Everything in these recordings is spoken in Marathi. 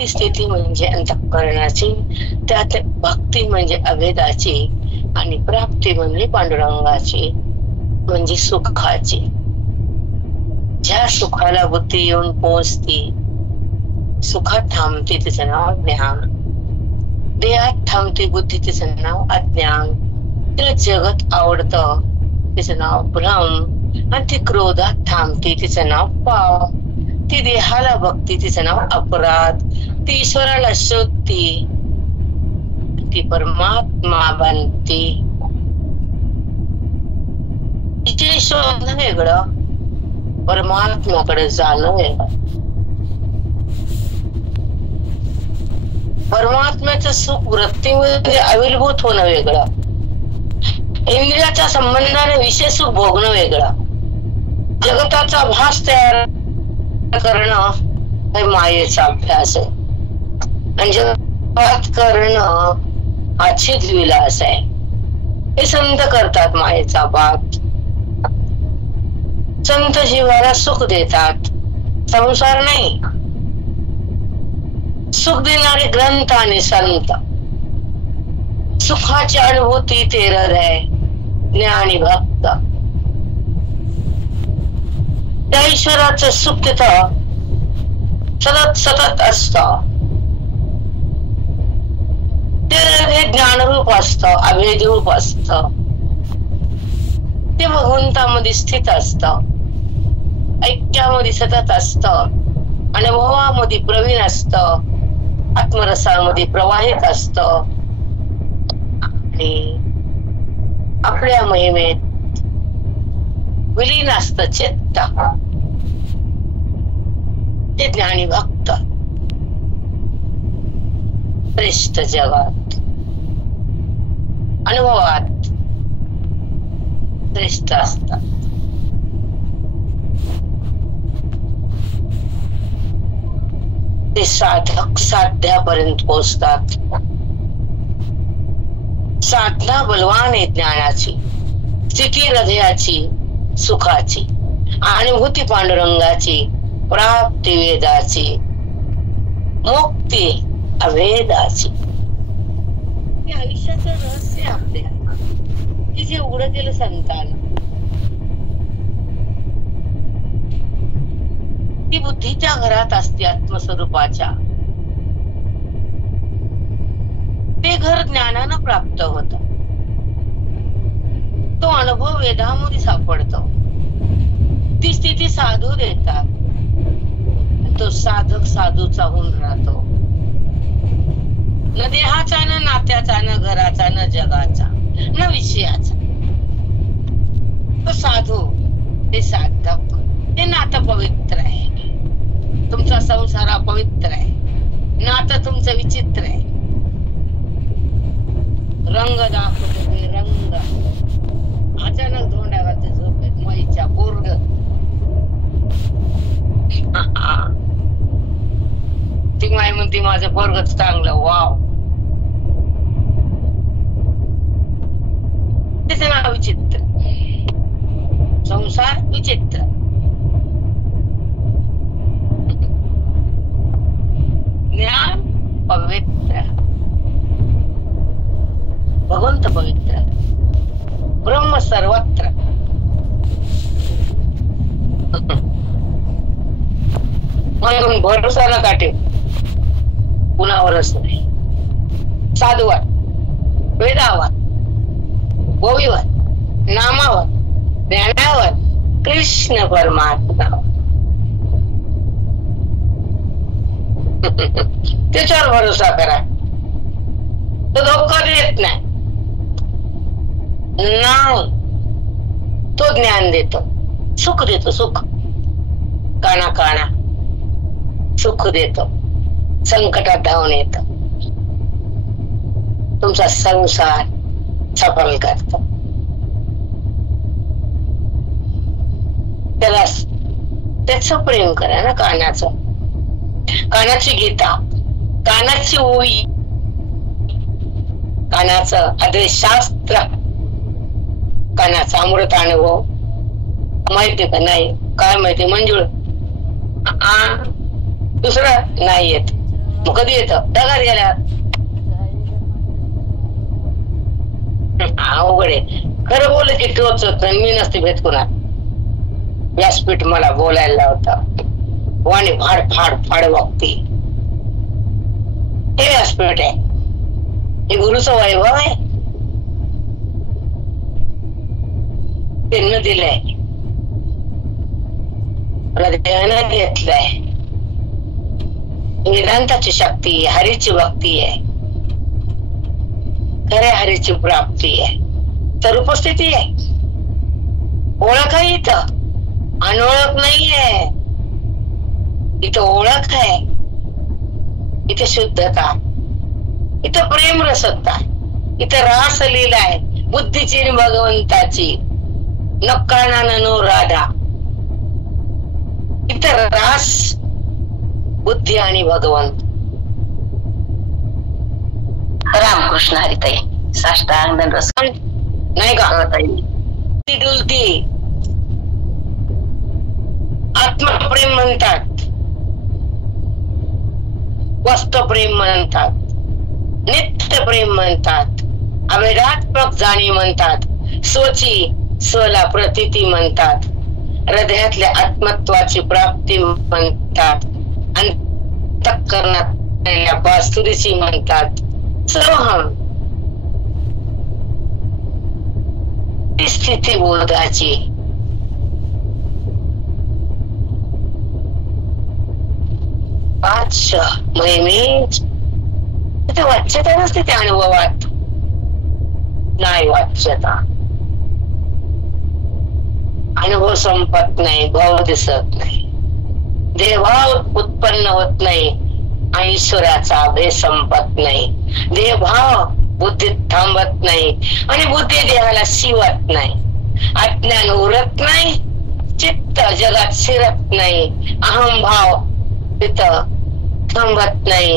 ती स्थिती म्हणजे अंतःकरणाची, त्यात भक्ती म्हणजे अभेदाची आणि प्राप्ती म्हणजे पांडुरंगाची म्हणजे सुखाची. ज्या सुखाला बुद्धी येऊन पोहोचती, सुखात थांबते तिचं नाव ज्ञान, देहात थांबते बुद्धी तिचं नाव अज्ञान, तिला जगत आवडतं तिचं नाव भ्रम, आणि ती क्रोधात थांबते तिचं नाव पाप, ती देहाला बघती तिचं नाव अपराध, ती ईश्वराला शोधती ती परमात्मा बनती. तिचे शोधणं वेगळं, परमात्म्याकडे जाणं वेगळं. परमात्म्याचं सुख वृत्तीमध्ये आविर्भूत होणं वेगळं, इंद्रियाच्या संबंधाने विषय सुख भोगणं वेगळं. जगताचा भास तयार करणं हे मायेचा अभ्यास आहे, आणि जगत करणं हा चिद्विलास आहे. हे संत करतात मायेचा बात. संत जीवाला सुख देतात, संसार नाही. सुख देणारे ग्रंथ आणि संत, सुखाची अनुभूती ते हृदय ज्ञानी भक्त. त्या ईश्वराचं सुख तिथं सतत सतत असत. ते ज्ञानरूप असत, अभेदरूप असत, ते भगवंतामध्ये स्थित असत, ऐक्यामध्ये सतत असत, अनुभवामध्ये प्रवीण असत, आत्मरसामध्ये प्रवाहित असत, आणि आपल्या महिमेत विलीन असत चित्त. ते ज्ञानी भक्त श्रेष्ठ जगात अनुभवात श्रेष्ठ असतात. ते साधक साध्यापर्यंत पोहोचतात. साधना बलवान आहे ज्ञानाची, स्थिती हृदयाची सुखाची, अनुभूती पांडुरंगाची, प्राप्ती वेदाची, मुक्ती अभेदाची. हे आयुष्याचं रहस्य आपल्या की जे उघडं केलं संतान. ती बुद्धीच्या घरात असते आत्मस्वरूपाच्या. ते घर ज्ञानानं प्राप्त होत. तो अनुभव वेदामध्ये सापडतो. ती स्थिती साधू देतात. तो साधक साधूचा होऊन राहतो. न देहाचा, न नात्याचा, न घराचा, न जगाचा, न विषयाचा. तो साधू, ते साधक, ते नातं पवित्र आहे. तुमचा संसार अपवित्र आहे, नातं तुमचं विचित्र आहे. रंग दाखवतो ते रंग. अचानक धोंडा घालते झोपेत मईच्या बोर्ड. ती माय म्हणते माझं पोरग चांगलं, वाव. त्याचं नाव विचित्र. संसार विचित्र. ज्ञान पवित्र, भगवंत पवित्र, ब्रह्म सर्वत्र. म्हणून भरोसा नका ठेवू कुणावरच नाही. साधूवर, वेदावर, गोवीवर, नामावर, ज्ञानावर, कृष्ण परमात्मा त्याच्यावर भरोसा करा. तो धोका देत नाही. तो ज्ञान देतो, सुख देतो. सुख काना काना सुख देतो. संकटात धावून येत. तुमचा संसार सफल करतो. त्याला त्याच प्रेम करा ना. कानाचं, कानाची गीता, कानाची ओळी, कानाचं अध्यात्मशास्त्र, कानाचा अमृत अनुभव. माहिती का? नाही. काय माहिती? मंजूळ दुसरं नाही येत. मग कधी येतं? ढगात गेल्या. अवघड आहे. खरं बोल की टोचत मी नसते भेट कुणा. व्यासपीठ मला बोलायला लावतं, वाणी फाड फाड फाड वागते. हे व्यासपीठ आहे, हे गुरुचं वैभव आहे. त्यांना दिलंय, हृदयानं घेतलंय. वेदांताची शक्ती, हरीची भक्ती आहे, खऱ्या हरीची प्राप्ती आहे. तर उपस्थिती आहे, ओळख आहे इथं, अनोळख नाहीये. इथं ओळख आहे, इथे शुद्धता, इथं प्रेम रसता, इथं रास लीला आहे बुद्धीची आणि भगवंताची. नक्काना राधा, इथं रास बुद्धी आणि भगवंत. रामकृष्ण हरिताई, साष्टांग रस नाही का? ती डुलती आत्मप्रेम म्हणतात, वस्तुप्रेम म्हणतात, नित्य प्रेम म्हणतात, अभेदात्मक जाणीव म्हणतात, स्वची स्वला प्रतीती म्हणतात, हृदयातल्या आत्मत्वाची प्राप्ती म्हणतात, अंतःकरणात बासुरीची म्हणतात. सोहम स्थिती बोधाची. तिथे वाच्यता नसते त्या अनुभवात, नाही वाच्यता. अनुभव संपत नाही, भाव दिसत नाही, देहभाव उत्पन्न होत नाही, आणि ईश्वराचा भेद संपत नाही. देहभाव बुद्धीत थांबत नाही, आणि बुद्धी देहाला शिवत नाही. अज्ञान उरत नाही, चित्त जगात शिरत नाही, अहंभाव तिथं थांबत नाही,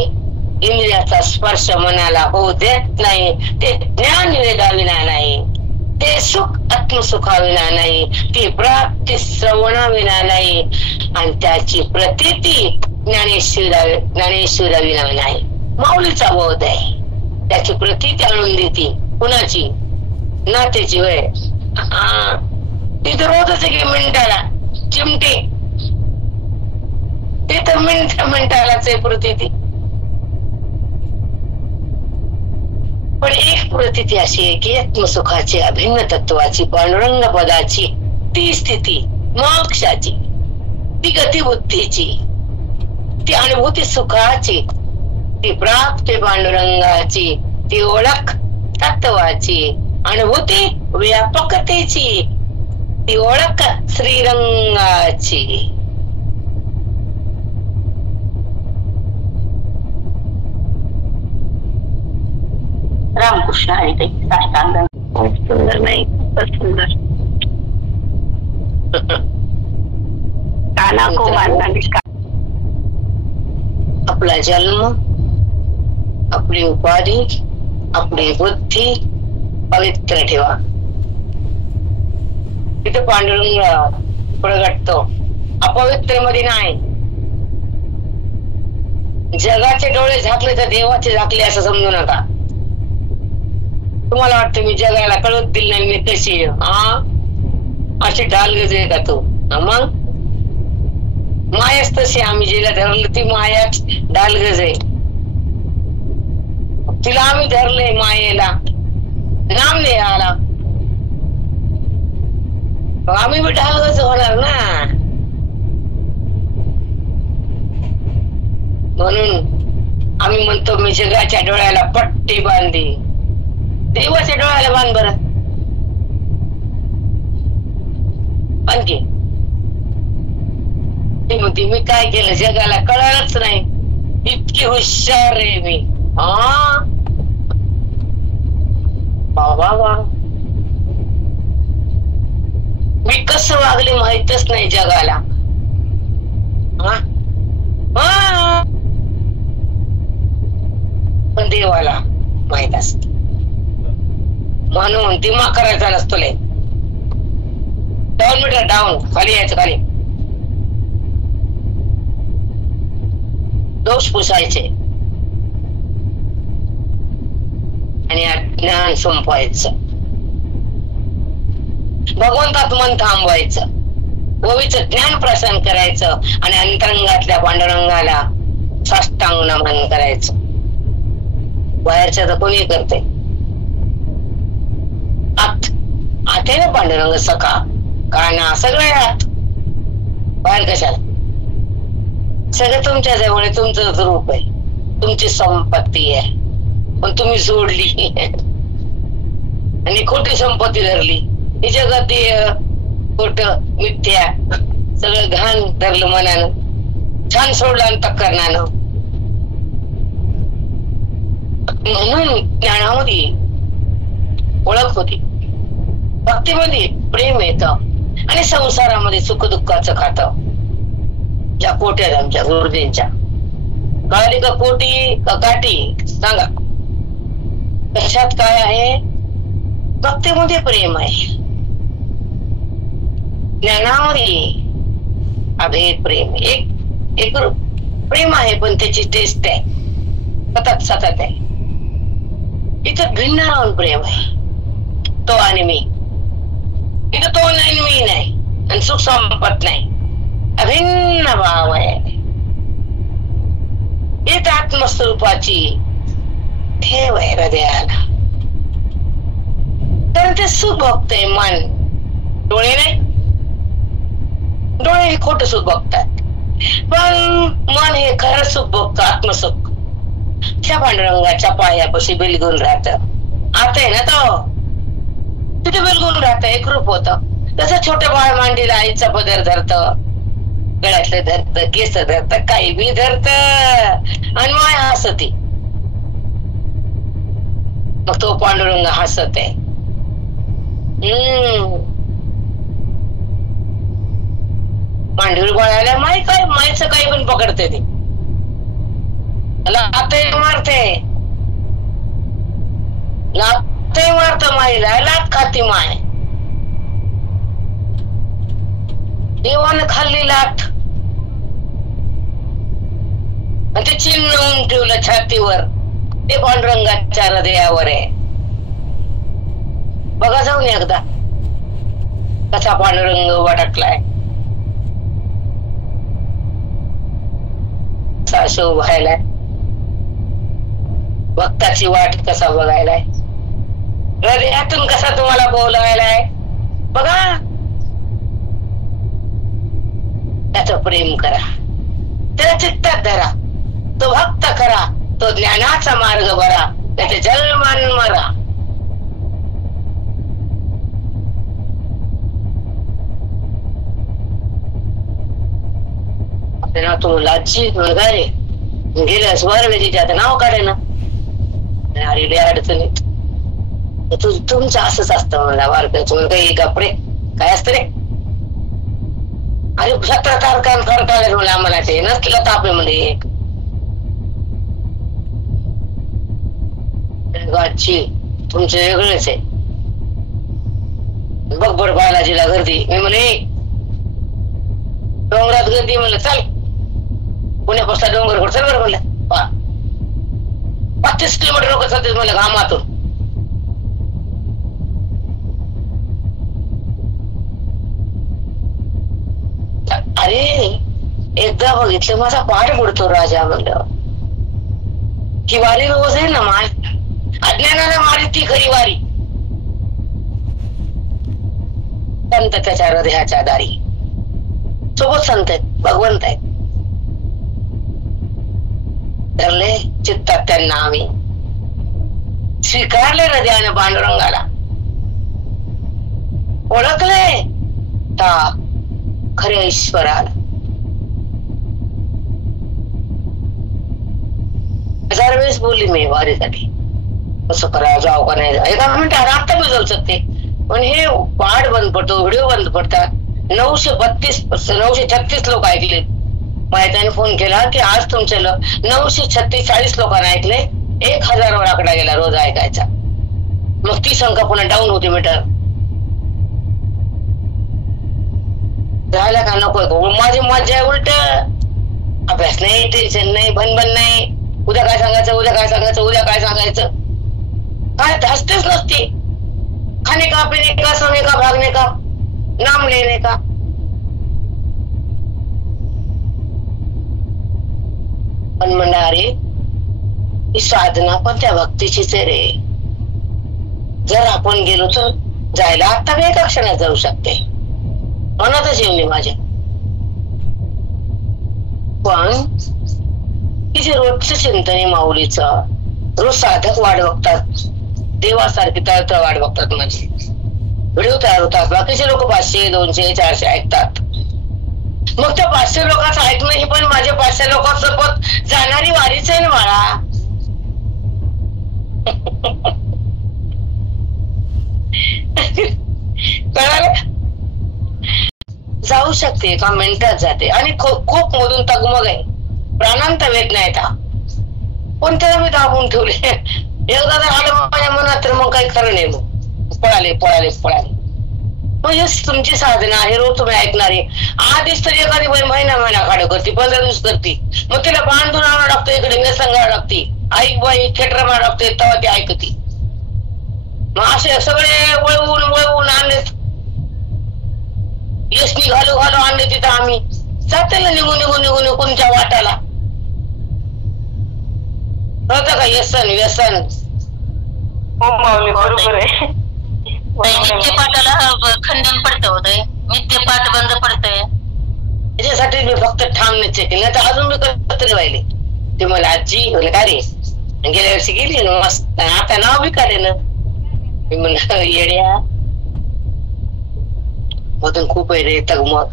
इंद्रियाचा स्पर्श मनाला होऊ देत नाही. ते ज्ञान वेदाविना नाही, ते सुख आत्मसुखाविना नाही, ती प्राप्ती श्रवणाविना नाही, आणि त्याची प्रतीती ज्ञानेश्वराविना नाही. माऊलीचा बोध आहे, त्याची प्रतीती आणून देते. कुणाची? नातेची. वेळ तिथं रोजच की मिनिटाला चिमटे, तिथं मिनिटालाच आहे प्रतीती. पण एक प्रतीती अशी आहे की आत्मसुखाची, अभिन्न तत्वाची, पांडुरंग पदाची, ती स्थिती मोक्षाची, ती गती बुद्धीची, ती अनुभूती सुखाची, ती प्राप्ती पांडुरंगाची, ती ओळख तत्वाची, अनुभूती व्यापकतेची, ती ओळख श्रीरंगाची. रामकृष्ण हरिताई, साष्टांग. सुंदर नाही, खूपच सुंदर. काना को मानना निष्का. आपला जन्म, आपली उपाधी, आपली बुद्धी पवित्र ठेवा. तिथे पांडुरंग प्रगटतो, अपवित्र मध्ये नाही. जगाचे डोळे झाकले तर देवाचे झाकले असं समजू नका. तुम्हाला वाटतं मी जगाला कळत दिल नाही, मी कशी अशी ढालगज आहे का तू? मग मायाच तशी, आम्ही जिला धरलं ती मायाच ढालगज आहे. तिला आम्ही धरलंय मायेला, नाम नाही आला, आम्ही बी ढालगज होणार ना. म्हणून आम्ही म्हणतो मी जगाच्या डोळ्याला पट्टी बांधली, देवाच्या डोळ्याला बांध बरं. आणखी ती म्हणते मी काय केलं जगाला कळलंच नाही, इतकी हुशार आहे मी. बाबा मी कसं वागले माहितच नाही जगाला. पण देवाला माहित असत, म्हणून दिमाग करायचा नसतो. ले डाऊन मीटर डाऊन, खाली यायचं, खाली दोष पुसायचे. आणि अज्ञान संपवायचं, भगवंतात मन थांबवायचं, ओवीचं ज्ञान प्रसन्न करायचं आणि अंतरंगातल्या पांडुरंगाला साष्टांग नमन करायचं. बाहेरच्या तर कोणी करते, आत आहे ना पांडुरंग, सखा काना सगळे आत, बाहेर कशाला? सगळं तुमच्या जवळ, तुमचं रूप आहे, तुमची संपत्ती आहे, पण तुम्ही सोडली आणि खोटी संपत्ती धरली. ही जगती खोट मिथ्या सगळं घाण धरलं मनानं, छान सोडलं अंतःकरणानं. म्हणून ज्ञानामध्ये ओळख होती, भक्तीमध्ये प्रेम येतं आणि संसारामध्ये सुख दुःखाचं खातं. ज्या कोट्या आमच्या गुरुजींच्या कळाली का? कोटी का काठी? सांगा कशात काय आहे? भक्तीमध्ये प्रेम आहे, ज्ञानामध्ये अभेद प्रेम. एक प्रेम आहे पण त्याची टेस्ट आहे, सतत आहे. इथं भिन्न राहून प्रेम आहे, तो आणि मी. इथं तो नाही मी नाही आणि सुख संपत नाही, अभिन्न भाव आहे. एक आत्मस्वरूपाची ठेव आहे हृदयाला, तर ते सुख बघतंय मन. डोळे नाही, डोळे हे खोटं सुख बघतात, पण मन हे खरं सुख बघतं, आत्मसुख. त्या पांडुरंगाच्या पायापाशी बिलगून राहत, आता आहे ना तो तिथे बिलगून राहत, एक रूप होत. तसं छोटं बाळ मांडीला आईचा पदर धरत, गळ्यातलं धरत, केस धरत, काही बी धरत आणि माय हसती. मग तो पांडुरंग हसत आहे. मांडीवर बाळाला मायचं काही पण पकडते, ते लाते मारत माईला, लात खाती माय. देवानं खाल्ली लाट आणि ते चिन्ह लावून ठेवलं छातीवर, ते पांडुरंगाच्या हृदयावर आहे. बघा जाऊन एकदा कसा पांडुरंग वाटलाय, शोभ व्हायलाय, भक्ताची वाट कसा बघायलाय, हृदयातून कसा तुम्हाला बोलायलाय. बघा त्याचं प्रेम करा, त्याला चित्तात धरा, तो भक्त करा, तो ज्ञानाचा मार्ग भरा, त्याचे जन्मान मरा. तुम्हाला मुलगा रे गेल्या स्वर्गाची आता नाव काढे ना, अरे लय अडचणीत. तुमचं असंच असतं मला वारकायचं म्हणजे काही कपडे काय असतं रे. अरे 17 तारखा करता मला आम्हाला ते नसलं तापेमध्ये तुमचं वेगळंच आहे. बघ बरं बालाजीला गर्दी, मी म्हणे डोंगरात गर्दी, म्हणलं चल पुण्यापासून डोंगर चल बरं, म्हणलं 35 किलोमीटर लोक चालते म्हणलं घामातून. अरे एकदा बघितलं माझा पाठ बुडतो राजा, म्हणलं ही वारी रोज आहे ना माय, अज्ञानाला वारी ती खरी वारी. संत त्याच्या हृदयाच्या दारी, सोबत संत आहेत, भगवंत आहेत, धरले चित्तात त्यांना आम्ही, स्वीकारले हृदयानं पांडुरंगाला, ओळखले ता खऱ्या ईश्वराला. 1000 वेळेस बोलली मी वारीसाठी, कसं करा, जाऊ का नाही जाऊ. एका मिनिटात आता मी जाऊ शकते, पण हे पाठ बंद पडतो, व्हिडिओ बंद पडतात. 936 लोक ऐकले. माहितीने फोन केला की आज तुमचे 936 लोकांना ऐकले, 1000 वर आकडा गेला रोज ऐकायचा. मग ती संख्या पुन्हा डाऊन होती मीटर. राहायला का नको, माझी मजा आहे. उलट अभ्यास नाही, टेन्शन नाही, भनभन नाही. उद्या काय सांगायचं, उद्या काय सांगायचं, उद्या काय सांगायचं. काय हसतेच नसते. खाने का, पिणे का, सोने का, भागने का, नाम लेने का. पण म्हणणार रे, ही साधना पण त्या भक्तीचीच आहे रे. जर आपण गेलो तर जायला आता मी एका क्षणात जाऊ शकते, मनातच येऊन मी माझ्या. पण तिचे रोजचं चिंतन आहे माऊलीचं. रोज साधक वाट बघतात, देवासारखी तळतळ वाट बघतात. माझी व्हिडिओ तयार होतात, बाकीचे लोक 500, 200, 400 ऐकतात. मग त्या 500 लोकांचं ऐकणं ही पण माझ्या 500 लोकांसोबत जाणारी वारीच आहे ना मला. कळालं? जाऊ शकते, एका मिनिटात जाते. आणि खूप मधून तगमग आहे, प्राणांत वेदना येतात, पण त्याला मी दाबून ठेवले. एकदा जर आलं माझ्या मनात तर मग काही खरं नाही. मग पळाले. म्हणजे तुमची साधना आहे, रोज तुम्ही ऐकणारे. आधीच तर एखादी बाई महिना काढ करते, 15 दिवस करते, मग तिला बांधून आणावं लागतं, इकडे नेसंगावं लागते, ऐक बाई खेटर मारावं लागते, तेव्हा ती ऐकते. मग असे सगळे वळवून आणलेत, यशनी घालू आणले तिथं. आम्ही जातेला निघून कोणत्या वाटाला. कळतं का? व्यसन. बरोबर आहे. नित्यपाठाला खंडन पडतं होतंय, नित्यपाठ बंद पडतंय. त्याच्यासाठी मी फक्त ठाम निश्चय केले, नाही तर अजून मी कत्र राहिले. ते मला आजी म्हणले का रे, गेल्या वर्षी गेली ना मस्त, आता नाव बी काढे ना. मी म्हणलं येड्या, मधून खूप आहे रे तगमग.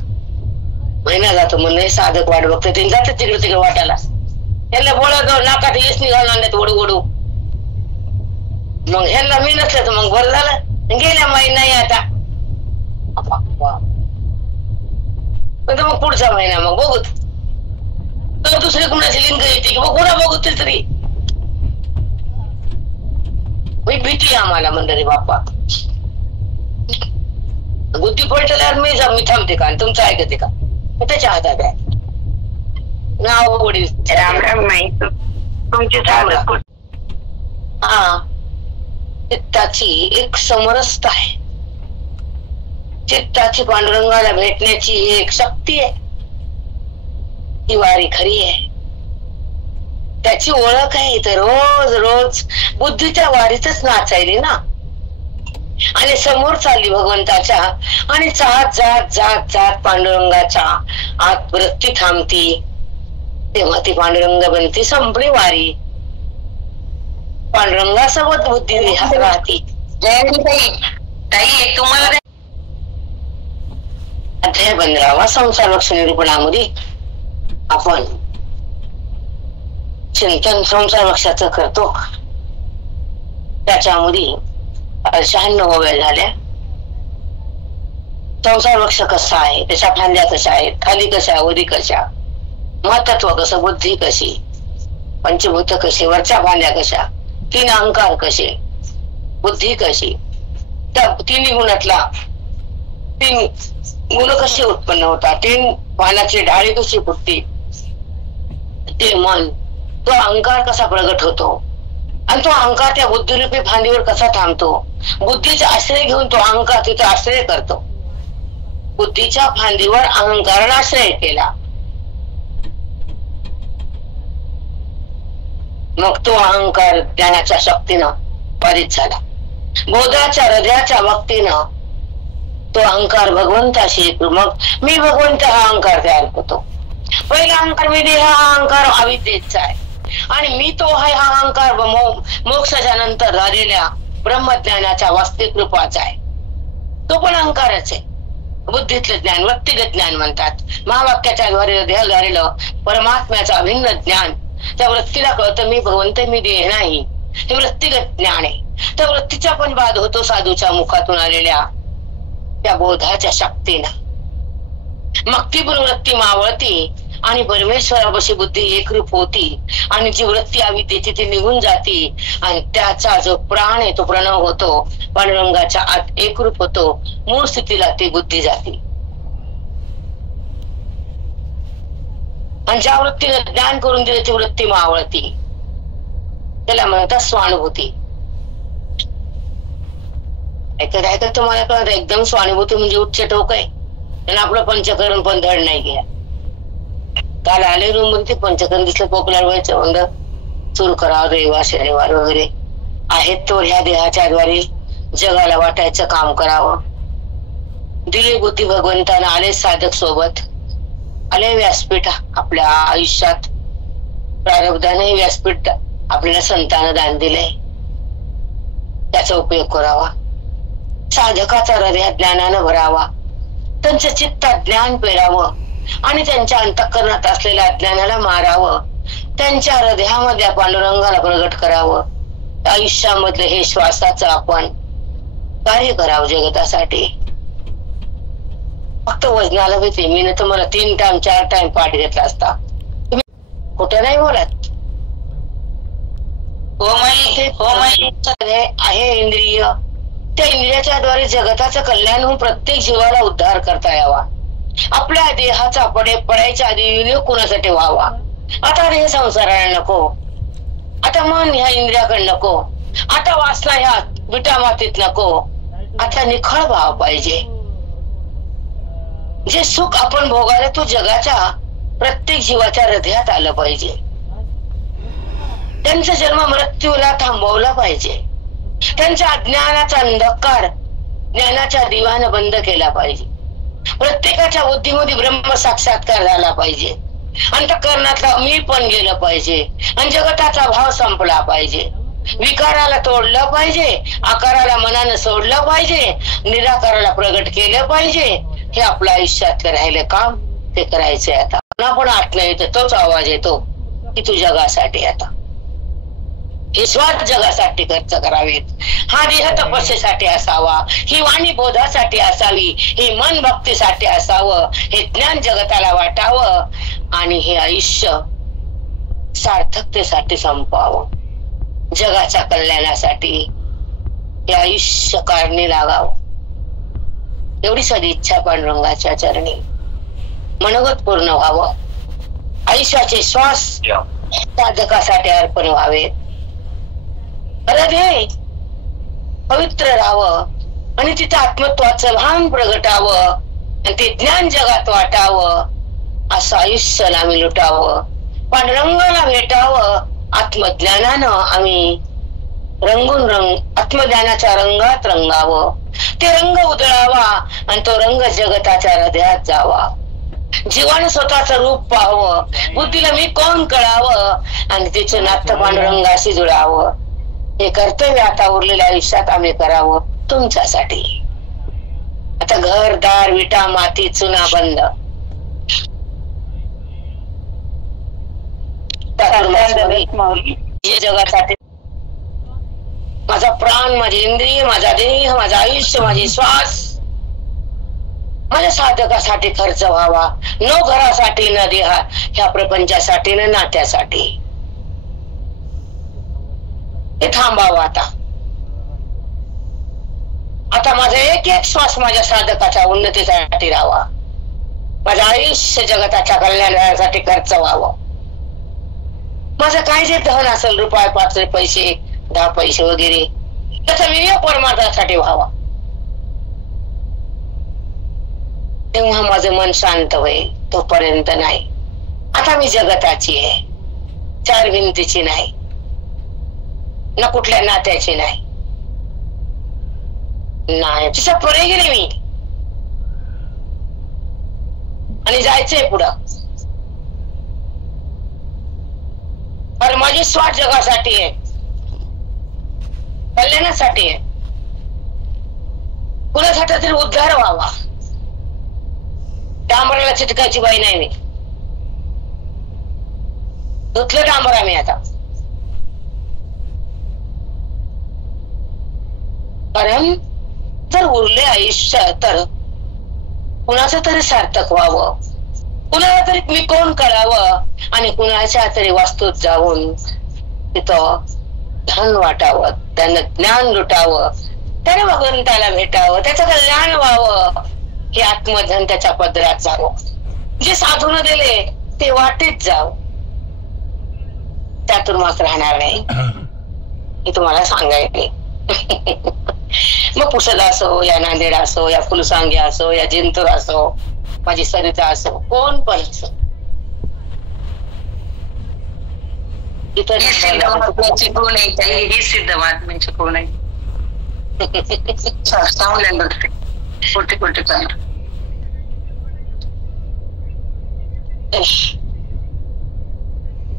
महिना जातो, म्हणून साधक वाट बघतो, ते जातात तिकडे वाटायला. ह्याला बोलत नाकात येस निघालं आणल्यात ओढू. मग ह्याला मी नसलं तर मग बरं झालं, गेल्या महिना नाही आता. मग पुढचा महिना मग बघू, तर दुसरी कुणाची लिंग येते की मग कुणा बघू तरी. भीती आम्हाला म्हणलं रे बाप्पा, बुद्धी पलटल्यावर मी थांबते का तुमचं ऐकते का? त्याच्या हातात आहे नाव वडील. राम राम माहिती तुमची हा, चित्ताची एक समरसता आहे. चित्ताची पांडुरंगाला भेटण्याची एक शक्ती आहे. ही वारी खरी आहे, त्याची ओळख आहे. तर रोज बुद्धीच्या वारीतच नाचायली ना, आणि समोर चालली भगवंताच्या, आणि जात पांडुरंगाच्या आत वृत्ती थांबती. तेव्हा ती पांडुरंग बनती. संपली वारी, पांडुरंगासोबत बुद्धी राहती. ताई तुम्हाला अध्याय 15 संसार लक्ष निरूपणामध्ये आपण चिंतन संसार लक्षाचं करतो. त्याच्यामध्ये 96 वेळ झाल्या. संसार वृक्ष कसा आहे, त्याच्या फांद्या कशा आहेत, खाली कशा, वरी कशा, महत्त्व कसं, बुद्धी कशी, पंचभूत कशी, वरच्या फांद्या कशा, 3 अहंकार कसे, बुद्धी कशी, त्या 3 गुणातला 3 गुण कसे उत्पन्न होतात, 3 पानाची ढाळी कशी फुटते, ते मन, तो अहंकार कसा प्रगट होतो, आणि तो अहंकार त्या बुद्धिरूपी फांदीवर कसा थांबतो. बुद्धीचा आश्रय घेऊन तो अहंकार तिथे आश्रय करतो. बुद्धीच्या फांदीवर अहंकाराने आश्रय केला, मग तो अहंकार ज्ञानाच्या शक्तीनं पारित झाला. बोधाच्या हृदयाच्या भक्तीनं तो अहंकार भगवंताशी, मग मी भगवंत हा अहंकार तयार होतो. पहिला अहंकार मी देह, हा अहंकार अविद्येचा आहे, आणि मी तो आहे हा अहंकार मोक्षाच्या नंतर झालेल्या ब्रह्मज्ञानाच्या वास्तविक रूपाचा आहे. तो पण अहंकारच आहे. बुद्धीतलं ज्ञान व्यक्तिगत ज्ञान म्हणतात. महावाक्याच्या द्वारे झालेलं परमात्म्याचं अभिन्न ज्ञान, त्या वृत्तीला कळतं मी भगवंत, मी देह नाही. हे वृत्तिगत ज्ञान आहे. त्या वृत्तीचा पण बाध होतो साधूच्या मुखातून आलेल्या त्या बोधाच्या शक्तीनं. मग ती पण वृत्ती मावळती आणि परमेश्वरापाशी बुद्धी एकरूप होती, आणि जी वृत्ती अविद्येची ती निघून जाती, आणि त्याचा जो प्राण आहे तो प्रणव होतो, पांडुरंगाच्या आत एकरूप होतो. मूळ स्थितीला ती बुद्धी जाते. आणि ज्या वृत्तीनं ज्ञान करून दिले ती वृत्ती मावळती, त्याला म्हणतात स्वानुभूती. ऐकत ऐकत तुम्हाला कळत एकदम स्वानुभूती म्हणजे उच्च टोक आहे. आणि आपलं पंचकरण पण धड नाही घ्या. काल आले रूम मध्ये पंचकरण दिसलं, पोकल्यावर व्हायचं म्हणलं चूल करावं रविवार शनिवार वगैरे आहेत तो ह्या देहाच्या द्वारे जगाला वाटायचं काम करावं. दिली बुद्धी भगवंतानं, आले साधक सोबत, आले व्यासपीठ आपल्या आयुष्यात. प्रारब्धाने व्यासपीठ आपल्याला संतानं दान दिलंय, त्याचा उपयोग करावा. साधकाचा हृदय ज्ञानानं भरावा, त्यांचं चित्तात ज्ञान पेरावं आणि त्यांच्या अंतःकरणात असलेल्या अज्ञानाला मारावं. त्यांच्या हृदयामध्ये पांडुरंगाला प्रगट करावं. आयुष्यामधले हे श्वासाचं आपण कार्य करावं जगतासाठी. फक्त वजनाला भीती, मी ना तुम्हाला 3 टाइम 4 टाइम पाठ घेतला असता. तुम्ही कुठं नाही बोलत. आहे इंद्रिय, त्या इंद्रियाच्या द्वारे जगताचं कल्याण होऊन प्रत्येक जीवाला उद्धार करता यावा. आपल्या देहाचा पडायच्या आधी विनियोग कुणासाठी व्हावा. आता हे संसाराला नको, आता मन ह्या इंद्रियाकडे नको, आता वासना ह्या विटा मातीत नको, आता निखळ भाव पाहिजे. जे सुख आपण भोगायला तो जगाच्या प्रत्येक जीवाच्या हृदयात आलं पाहिजे. त्यांचा जन्म मृत्यूला थांबवला पाहिजे. त्यांच्या अज्ञानाचा अंधकार ज्ञानाच्या दिव्यानं बंद केला पाहिजे. प्रत्येकाच्या बुद्धीमध्ये ब्रह्म साक्षात्कार झाला पाहिजे. अंतःकरणातला मी पण गेलं पाहिजे आणि जगताचा भाव संपला पाहिजे. विकाराला तोडलं पाहिजे, आकाराला मनानं सोडलं पाहिजे, निराकाराला प्रगट केलं पाहिजे. हे आपल्या आयुष्यातलं राहिलं काम ते करायचंय. आता पण आठवण येतो, तोच आवाज येतो की तू जगासाठी आता हे स्वार्थ जगासाठी खर्च करावेत. हा देह तपस्येसाठी असावा, ही वाणी बोधासाठी असावी, हे मन भक्तीसाठी असावं, हे ज्ञान जगताला वाटावं आणि हे आयुष्य सार्थकतेसाठी संपवावं. जगाच्या कल्याणासाठी हे आयुष्य कारणी लागावं. एवढी सदिच्छा पांडुरंगाच्या चरणी मनोगत पूर्ण व्हावं. आयुष्याचे श्वास साधकासाठी अर्पण व्हावेत. हृदय पवित्र राहावं आणि तिथं आत्मत्वाचं भान प्रगटावं आणि ते ज्ञान जगात वाटावं. असं आयुष्य आम्ही लुटावं, पांडुरंगाला भेटावं. आत्मज्ञानानं आम्ही आत्मज्ञानाच्या रंगात रंगावं. ते रंग उधळावा आणि तो रंग जगताच्या हृदयात जावा. जीवानं स्वतःच रूप पाहावं, बुद्धीला मी कोण कळावं आणि तिचं नातं पांडुरंगाशी जुळावं. हे कर्तव्य आता उरलेल्या आयुष्यात आम्ही करावं तुमच्यासाठी. आता घर दार विटा माती चुना बंद, जगासाठी माझा प्राण, माझे इंद्रिय, माझा देह, माझं आयुष्य, माझे श्वास माझ्या साधकासाठी खर्च व्हावा. न घरासाठी न देहा, ह्या प्रपंचासाठी न नात्यासाठी. हे थांबावं आता. आता माझा एक एक श्वास माझ्या साधकाच्या उन्नतीसाठी राहावा. माझं आयुष्य जगताच्या कल्याणासाठी खर्च व्हावं. माझं काय जे धन असेल, रुपये 5 पैसे 10 पैसे वगैरे, त्याचा विनियोग परमार्थासाठी व्हावा. तेव्हा माझं मन शांत होईल. तोपर्यंत नाही. आता मी जगताची आहे, 4 भिंतीची नाही, ना कुठल्या नात्याची नाही. तिच्या पुढे गेले मी आणि जायचंय पुढं. कारण माझी स्वार्थ जगासाठी आहे, कल्याणासाठी आहे. कुणासाठी तरी उद्धार व्हावा. डांबराला चिटकायची बाई नाही मी. धुतलं डांबर आम्ही आता. कारण जर उरले आयुष्य तर कुणाचं तरी सार्थक व्हावं, कुणाला तरी मी कोण कळावं आणि कुणाच्या तरी वास्तूत जाऊन तिथं धन वाटावं, त्यानं ज्ञान लुटावं, त्याने भगवंताला भेटावं, त्याचं कल्याण व्हावं. हे आत्मधन त्याच्या पदरात जावं. जे साधून दिले ते वाटेत जावं, त्यातून मात्र राहणार नाही. हे तुम्हाला सांगायचे. मग पुसद असो, या नांदेड असो, या फुलसांगी असो, या जिंतूर असो, माझी सरिता असो, कोण पण असो, ही सिद्ध महात्म्याची कोण आहे ताई? ही सिद्ध महात्म्याची कोण आहे? सांगून कोटी कोटी पण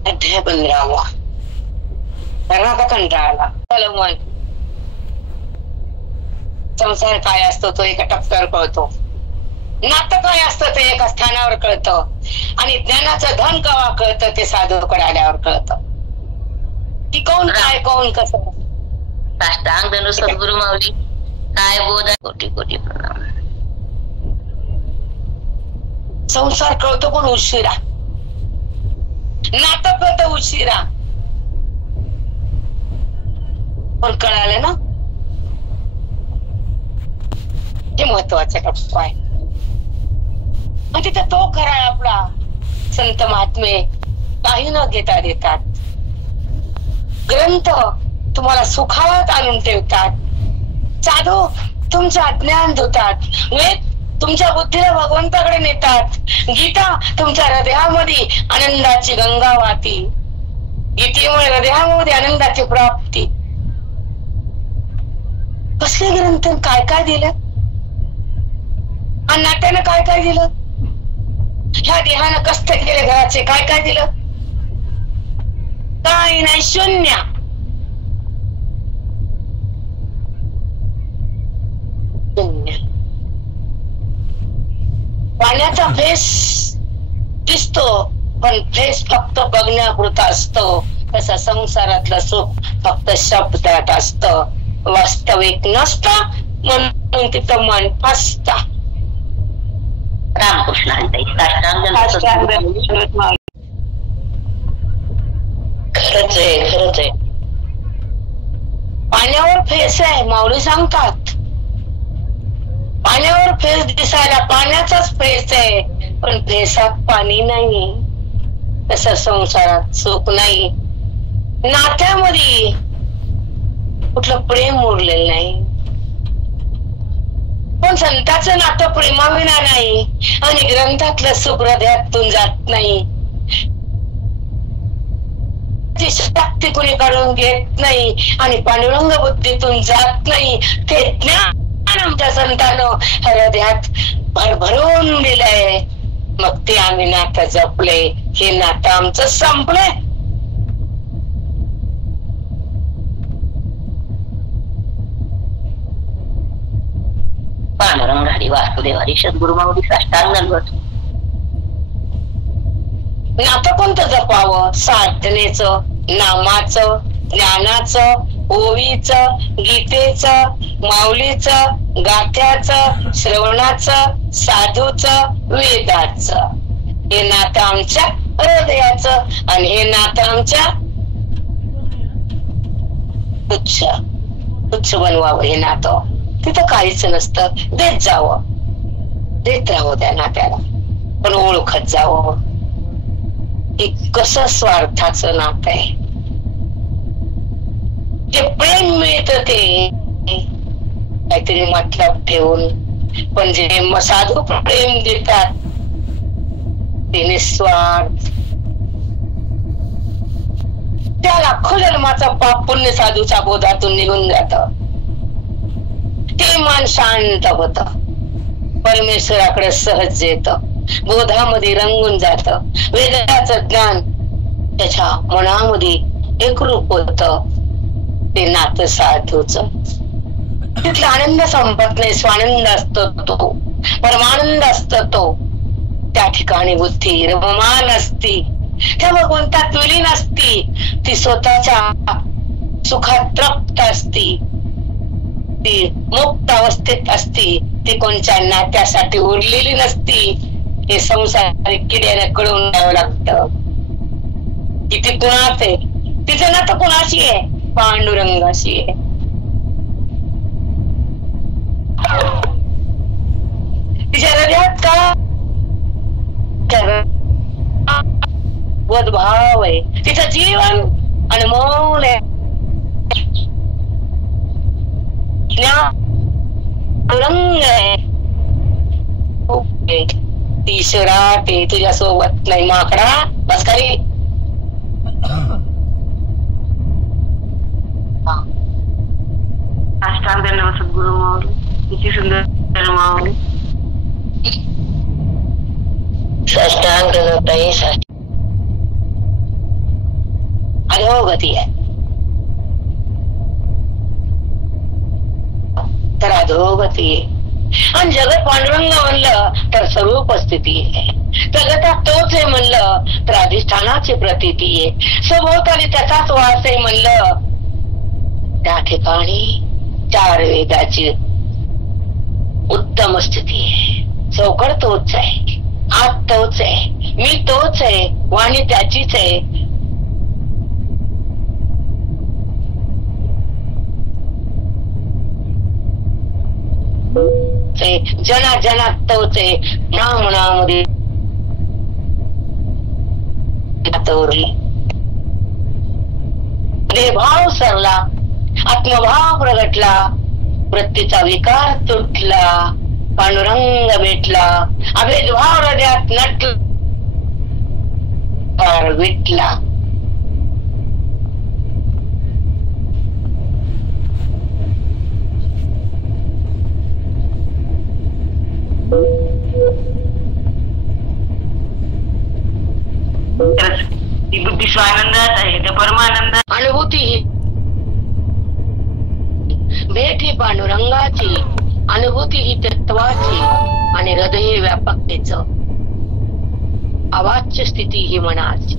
अध्याय 15वा. आता कंटाळा मन. संसार काय असतो तो एका टप्प्यावर कळतो, नातं काय असतं ते एका स्थानावर कळतं, आणि ज्ञानाचं धन केव्हा कळतं ते साधूकडे आल्यावर कळतं की कोण काय कोण कसं. साष्टांग दंड सद्गुरु माऊली. काय बोध. कोटी कोटी प्रणाम. संसार कळतो पण उशिरा, नातं कळतं उशिरा, पण कळालं ना हे महत्वाचा टप्पा आहे. मग तिथं तो खरा आहे आपला. संत महात्मे काही न घेता देतात. ग्रंथ तुम्हाला सुखावत आणून ठेवतात. साधू तुमचं अज्ञान धुतात. वेद तुमच्या बुद्धीला भगवंताकडे नेतात. गीता तुमच्या हृदयामध्ये आनंदाची गंगा वाहती. गीतेमुळे हृदयामध्ये आनंदाची प्राप्ती. कसले ग्रंथ काय काय दिलं, आणि नाट्यानं काय काय दिलं, ह्या देहानं कष्ट केले घराचे काय काय दिलं, काही नाही, शून्य. पाण्याचा फेस दिसतो पण फेस फक्त बघण्यापुरता असतो. तसा संसारातलं सुख फक्त शब्दात असतं, वास्तविक नसतं. म्हणून तिथं मन फसत. रामकृष्ण. खरंच आहे, खरंच आहे. पाण्यावर फेस आहे माऊली सांगतात. पाण्यावर फेस दिसायला पाण्याचाच फेस आहे, पण फेसात पाणी नाही. तसं संसारात सुख नाही. नात्यामध्ये कुठलं प्रेम उरलेलं नाही. पण संतांचं नातं प्रेमाविना नाही, आणि ग्रंथातलं सुख हृदयातून जात नाही. शक्ती कुणी काढून घेत नाही, आणि पांडुरंग बुद्धीतून जात नाही. ते ज्ञान आमच्या संतांनं हृदयात भरभरून दिलंय. मग ते आम्ही नातं जपले. हे नातं आमचं संपलंय. पांडुरंग हरी वासुदेव हरी सद्गुरु माऊली साष्टांग दंडवत. नातं कोणतं जपावं? साधनेचं, नामाचं, ज्ञानाचं, ओवीचं, गीतेचं, माऊलीचं, गाथ्याचं, श्रवणाचं, साधूचं, वेदाचं. हे नातं आमच्या हृदयाचं, आणि हे नातं आमच्या तुच्छ तुच्छ बनवावं. हे नातं तिथं काहीच नसतं. देत जावं, देत राहावं त्या नात्याला, पण ओळखत जावं हे कसं स्वार्थाचं नातं आहे. जे प्रेम मिळत ते काहीतरी मतलब ठेवून, पण जे साधू प्रेम देतात ते निस्वार्थ. त्या लाखो जन्माचा पाप पुण्य साधूच्या बोधातून निघून जात. ते मन शांत होत, परमेश्वराकडे सहज येत, बोधामध्ये रंगून जात. वेदाचं ज्ञान त्याच्या मनामध्ये एकरूप होत. ते नातं साधूच. तिथला आनंद संपत नाही. स्वानंद असतो तो, परमानंद असतो तो. त्या ठिकाणी बुद्धी रममान असती, त्या भगवंतात विलीन असती. ती स्वतःच्या सुखात तृप्त असती. ती मुक्त अवस्थेत असती. ती कोणत्या नात्यासाठी उरलेली नसती. हे संसारिक किड्याने कळून द्यावं लागतं की ती कुणाच आहे. तिचं नातं कुणाशी आहे? पांडुरंगाशी आहे. तिच्या हृदयात का भाव आहे. तिचं जीवन अनमोल आहे. ज्ञान रंग आहे ईश्वरा ते तुझ्या सोबत नाही माकडा बस खाली. अष्टांग दंडवत सद्गुरु माऊली, किती सुंदर माऊली. साष्टांग ताई अधोगती आहे तर अधोगती आहे. आणि जगत पांडुरंग म्हणलं तर सर्व उपस्थिती आहे. जगतात तोच आहे म्हणलं तर अधिष्ठानाची प्रतीती आहे. सभोवताली त्याचाच वास आहे म्हणलं त्या ठिकाणी चार वेदाची उत्तम स्थिती आहे. चौकड तोच आहे, आत तोच आहे, मी तोच आहे, वाणी त्याचीच आहे. जना जनात तोच आहे, नामनामध्ये भाव सरला, आत्मभाव प्रगटला, वृत्तीचा विकार तुटला, पांडुरंग भेटला, अभेदभाव हृदयात नटला विटला. ती बुद्धी स्वानंदात आहे, त्या परमानंद अनुभूती ही भेट ही पांडुरंगाची, अनुभूती ही तत्वाची आणि हृदय व्यापकतेच, अवाच्य स्थिती ही मनाची.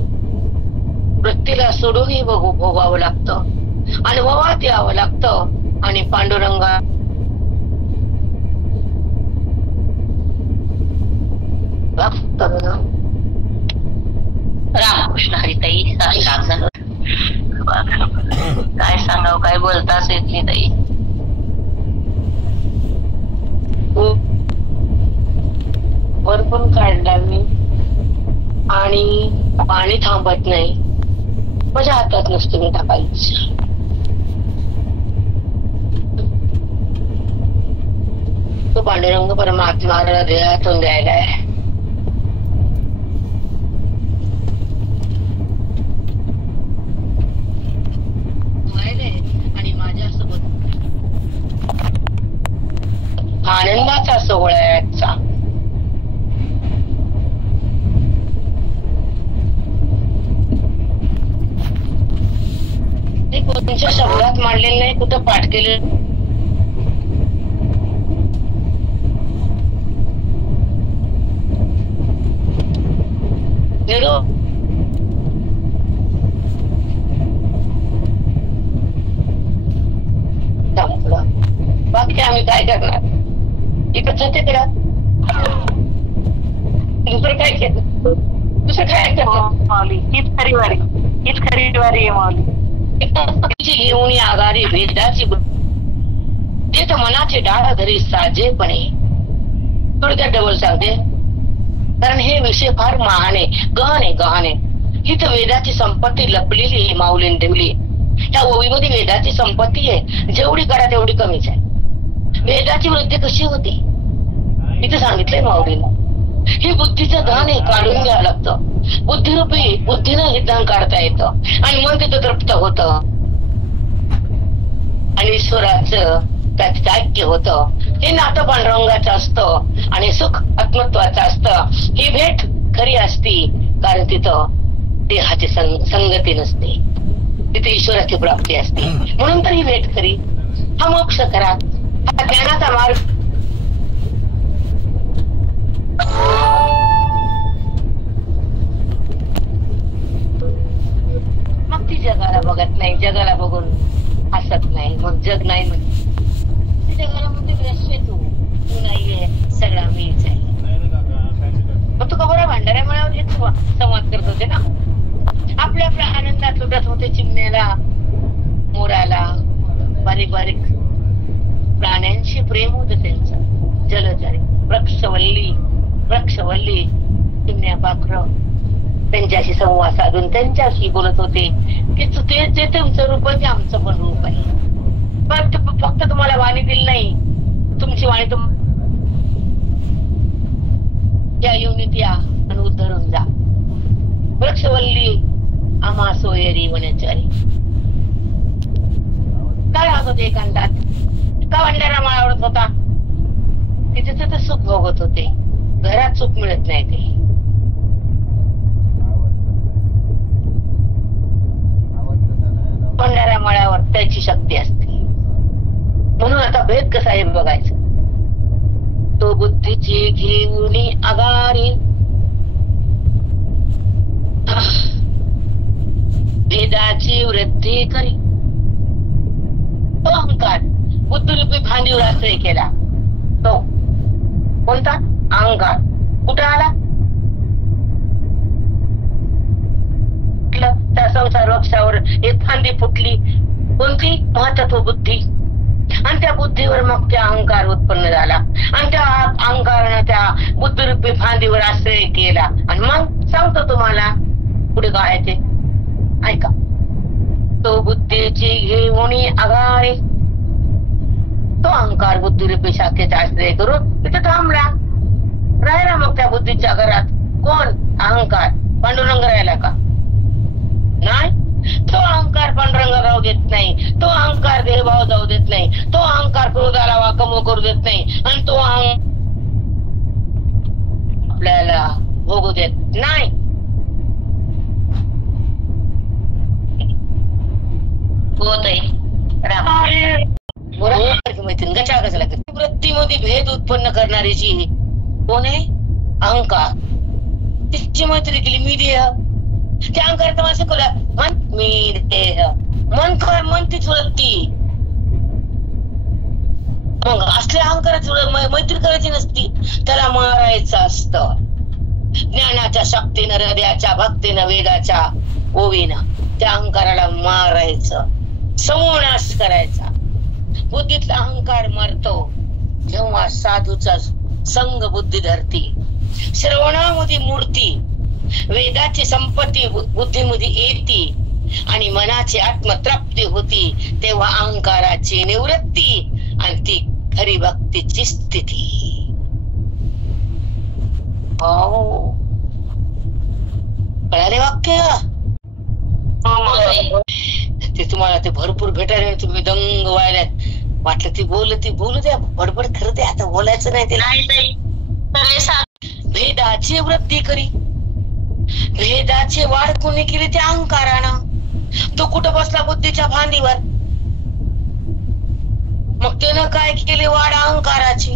वृत्तीला सोडूनही भोगावं लागतं, अनुभवात यावं लागतं आणि पांडुरंगा रामकृष्ण हरिताई. काय सांगावं, काय बोलताच येत नाही ताई. वरपून काढला मी आणि पाणी थांबत नाही, माझ्या हातात नसतं मी टाकायचं. तो पांडुरंग परमात्मा हृदयातून द्यायला आहे. आणि माझ्यासोबत आनंदाचा सोहळा आहे आजचा. ते कोणत्या शब्दात मांडलेलं नाही, कुठं पाठ केलं बाकी आम्ही काय करणार. इकडच ते करा, दुसरं काय केलं, दुसरं काय करणार. माऊली हीच खरी वारी, हीच खरी वारी आहे माऊली. घेऊन आगारी भेदाची ते तर मनाचे डाळ धरी साजेपणे. थोडक्यात डबल सांगते, कारण हे विषय फार महान आहे, गहन आहे, गहन आहे. ही तर वेदाची संपत्ती लपलेली आहे माऊलीने ठेवली. त्या ओवीमध्ये वेदाची संपत्ती आहे, जेवढी करा तेवढी कमीच आहे. वेदाची वृत्ती कशी होती इथे सांगितलंय माऊलीला. ही बुद्धीचं धन आहे, काढून घ्यावं लागतं. बुद्धिरूपी बुद्धीनं हे धन काढता येतं आणि मन तिथं तृप्त होतं आणि ईश्वराचं त्यात ऐक्य होतं. हे नातं पांडुरंगाचं असतं आणि सुख आत्मत्वाचं असतं. ही भेट खरी असती, कारण तिथं देहाची संगती नसते, तिथे ईश्वराची प्राप्ती असते. म्हणून तर ही भेट खरी. हा मोक्ष करा, हा ज्ञानाचा मार्ग. मग ती जगाला बघत नाही, जगाला बघून हसत नाही, मग जग नाही म्हणते. जगाला म्हणते ग्रस्य तू नाहीये, सगळा मीच आहे. मग तू खबर भांडाऱ्या मिळावर हेच संवाद करत होते ना. आपल्या आपल्या आनंदात लुटत होते चिमण्याला, मोराला, बारीक बारीक प्राण्यांशी प्रेम होत त्यांचं. जलचरी वृक्षवल्ली चिमण्या पाखर त्यांच्याशी संवाद साधून त्यांच्याशी बोलत होते की ते तुमचं रूप आहे, आमचं पण रूप आहे. फक्त तुम्हाला वाणी दिली नाही तुमची वाणी या योनीत या आणि उद्धरून जा. वृक्षवल्ली आम्हा सोयरी वनचारी. काय राहत होते एकांतात? का वंडारा माळावरत होता? तिथे तर सुख भोगत होते. घरात सुख मिळत नाही ते. वंडारा माळ्यावर त्याची शक्ती असते. म्हणून आता भेद कसा आहे बघायचं. तो बुद्धीची घेऊन आगारी भेदाची वृद्धी करी. तो अहंकार बुद्धिरूपी फांदीवर आश्रय केला. तो कोणता अहंकार कुठं आला? त्या संसार वृक्षावर एक फांदी फुटली. कोणती? महत्त्व बुद्धी. आणि त्या बुद्धीवर मग त्या अहंकार उत्पन्न झाला. आणि त्या अहंकारानं त्या बुद्धिरूपी फांदीवर आश्रय केला. आणि मग सांगतो तुम्हाला पुढे काय ते ऐका. तो बुद्धीची घेऊन आगारी. तो अहंकार बुद्धिरूपी शाखेचा आश्रय करून तिथे थांबला. राहिला मग त्या बुद्धीच्या घरात. कोण? अहंकार. पांडुरंग राहिला का? नाही. तो अहंकार पांडुरंग राहू देत नाही. तो अहंकार देहभाव जाऊ देत नाही. तो अहंकार क्रोधाला वाकमो करू देत नाही. आणि तो आपल्याला भोगू देत नाही. वृत्तीमध्ये भेद उत्पन्न करणारी जी कोण आहे? अहंकार. तिची मैत्री केली. मी देह. त्या अहंकाराचं मला शिकवलं मन मी देह. मन काय? मन तीच वृत्ती. मग असल्या अहंकाराची मैत्री करायची नसती. त्याला मारायचं असतं. ज्ञानाच्या शक्तीनं, हृदयाच्या भक्तीनं, वेदाच्या ओवीनं त्या अहंकाराला मारायचं. समूळनाश करायचा. बुद्धीतला अहंकार मरतो जेव्हा साधूचा संग बुद्धी धरती. श्रवणामध्ये मूर्ती, वेदाची संपत्ती बुद्धीमध्ये येती आणि मनाची आत्मतृप्ती होती. तेव्हा अहंकाराची निवृत्ती आणि ती खरी भक्तीची स्थिती. हो, कळाले वाक्य? ते तुम्हाला ते भरपूर भेटायला तुम्ही दंग व्हायलात. वाटलं ती बोलू द्या. बडबड करत आहे. आता बोलायचं नाही तिला. भेदाची वृद्धी करी. भेदाची वाढ कोणी केली? त्या अहंकारानं. तो कुठं बसला? बुद्धीच्या फांदीवर. मग त्यानं काय केले? वाढ अहंकाराची.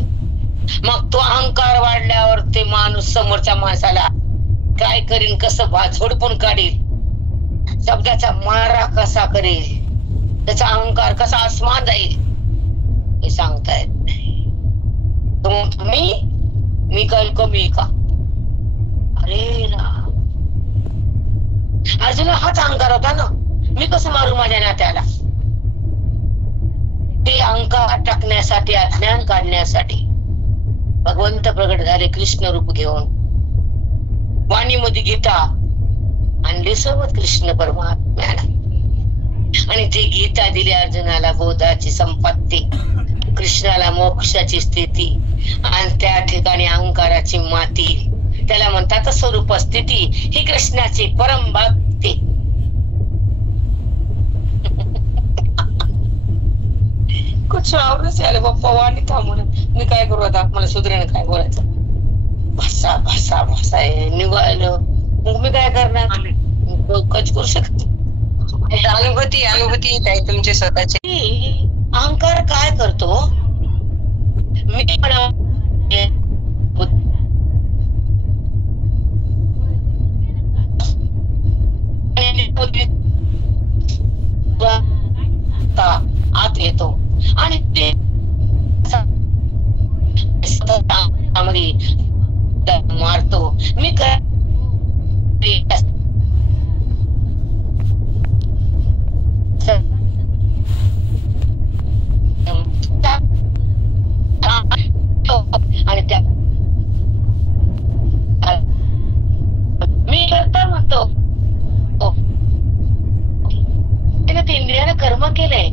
मग तो अहंकार वाढल्यावर ते माणूस समोरच्या माणसाला काय करीन, कसं झोडपून काढील, शब्दाचा मारा कसा करेल, त्याचा अहंकार कसा आसमान जाईल हे सांगता येत नाही. मी काय कमी का? अरे ना, अर्जुन हाच अहंकार होता ना. मी कसं मारू माझ्या नात्याला? ते अहंकार टाकण्यासाठी, अज्ञान काढण्यासाठी भगवंत प्रगट झाले कृष्ण रूप घेऊन. वाणीमध्ये गीता आणली सोबत कृष्ण परमात्म्याला. आणि ती गीता दिली अर्जुनाला बोधाची संपत्ती, कृष्णाला मोक्षाची स्थिती आणि त्या ठिकाणी अहंकाराची माती. त्याला म्हणतात स्वरूप स्थिती. ही कृष्णाची परम भक्ती. कुछ आवडच आले बाप्पा वाणी थांबून. मी काय करू आता? मला सुधरेन काय बोलायचं? भाषा भाषा भाषा निघालं. मग मी काय करणार? कच करू शकते. अनुभूती येत आहे तुमची स्वतःची. अहंकार काय करतो? मी आत येतो आणि ते मारतो. मी आणि त्या मी करता म्हणतो ते इंद्रियानं कर्म केलंय.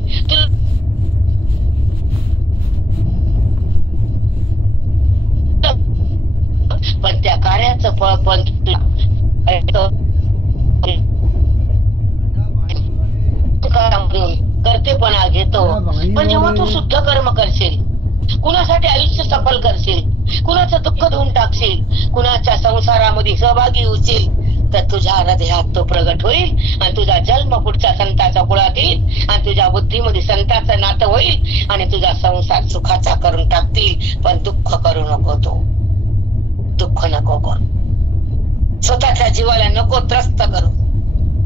करतेपणा घेतो. पण जेव्हा तू शुद्ध कर्म करशील, कुणासाठी आयुष्य सफल करशील, कुणाचं दुःख धुवून टाकशील, कुणाच्या संसारामध्ये सहभागी होशील, तर तुझ्या हृदयात तो प्रगट होईल आणि तुझा जन्म पुढच्या संताच्या कुळात येईल आणि तुझ्या बुद्धीमध्ये संताचं नातं होईल आणि तुझा संसार सुखाचा करून टाकतील. पण दुःख करू नको, तो दुःख नको करू, स्वतःच्या जीवाला नको त्रस्त करू.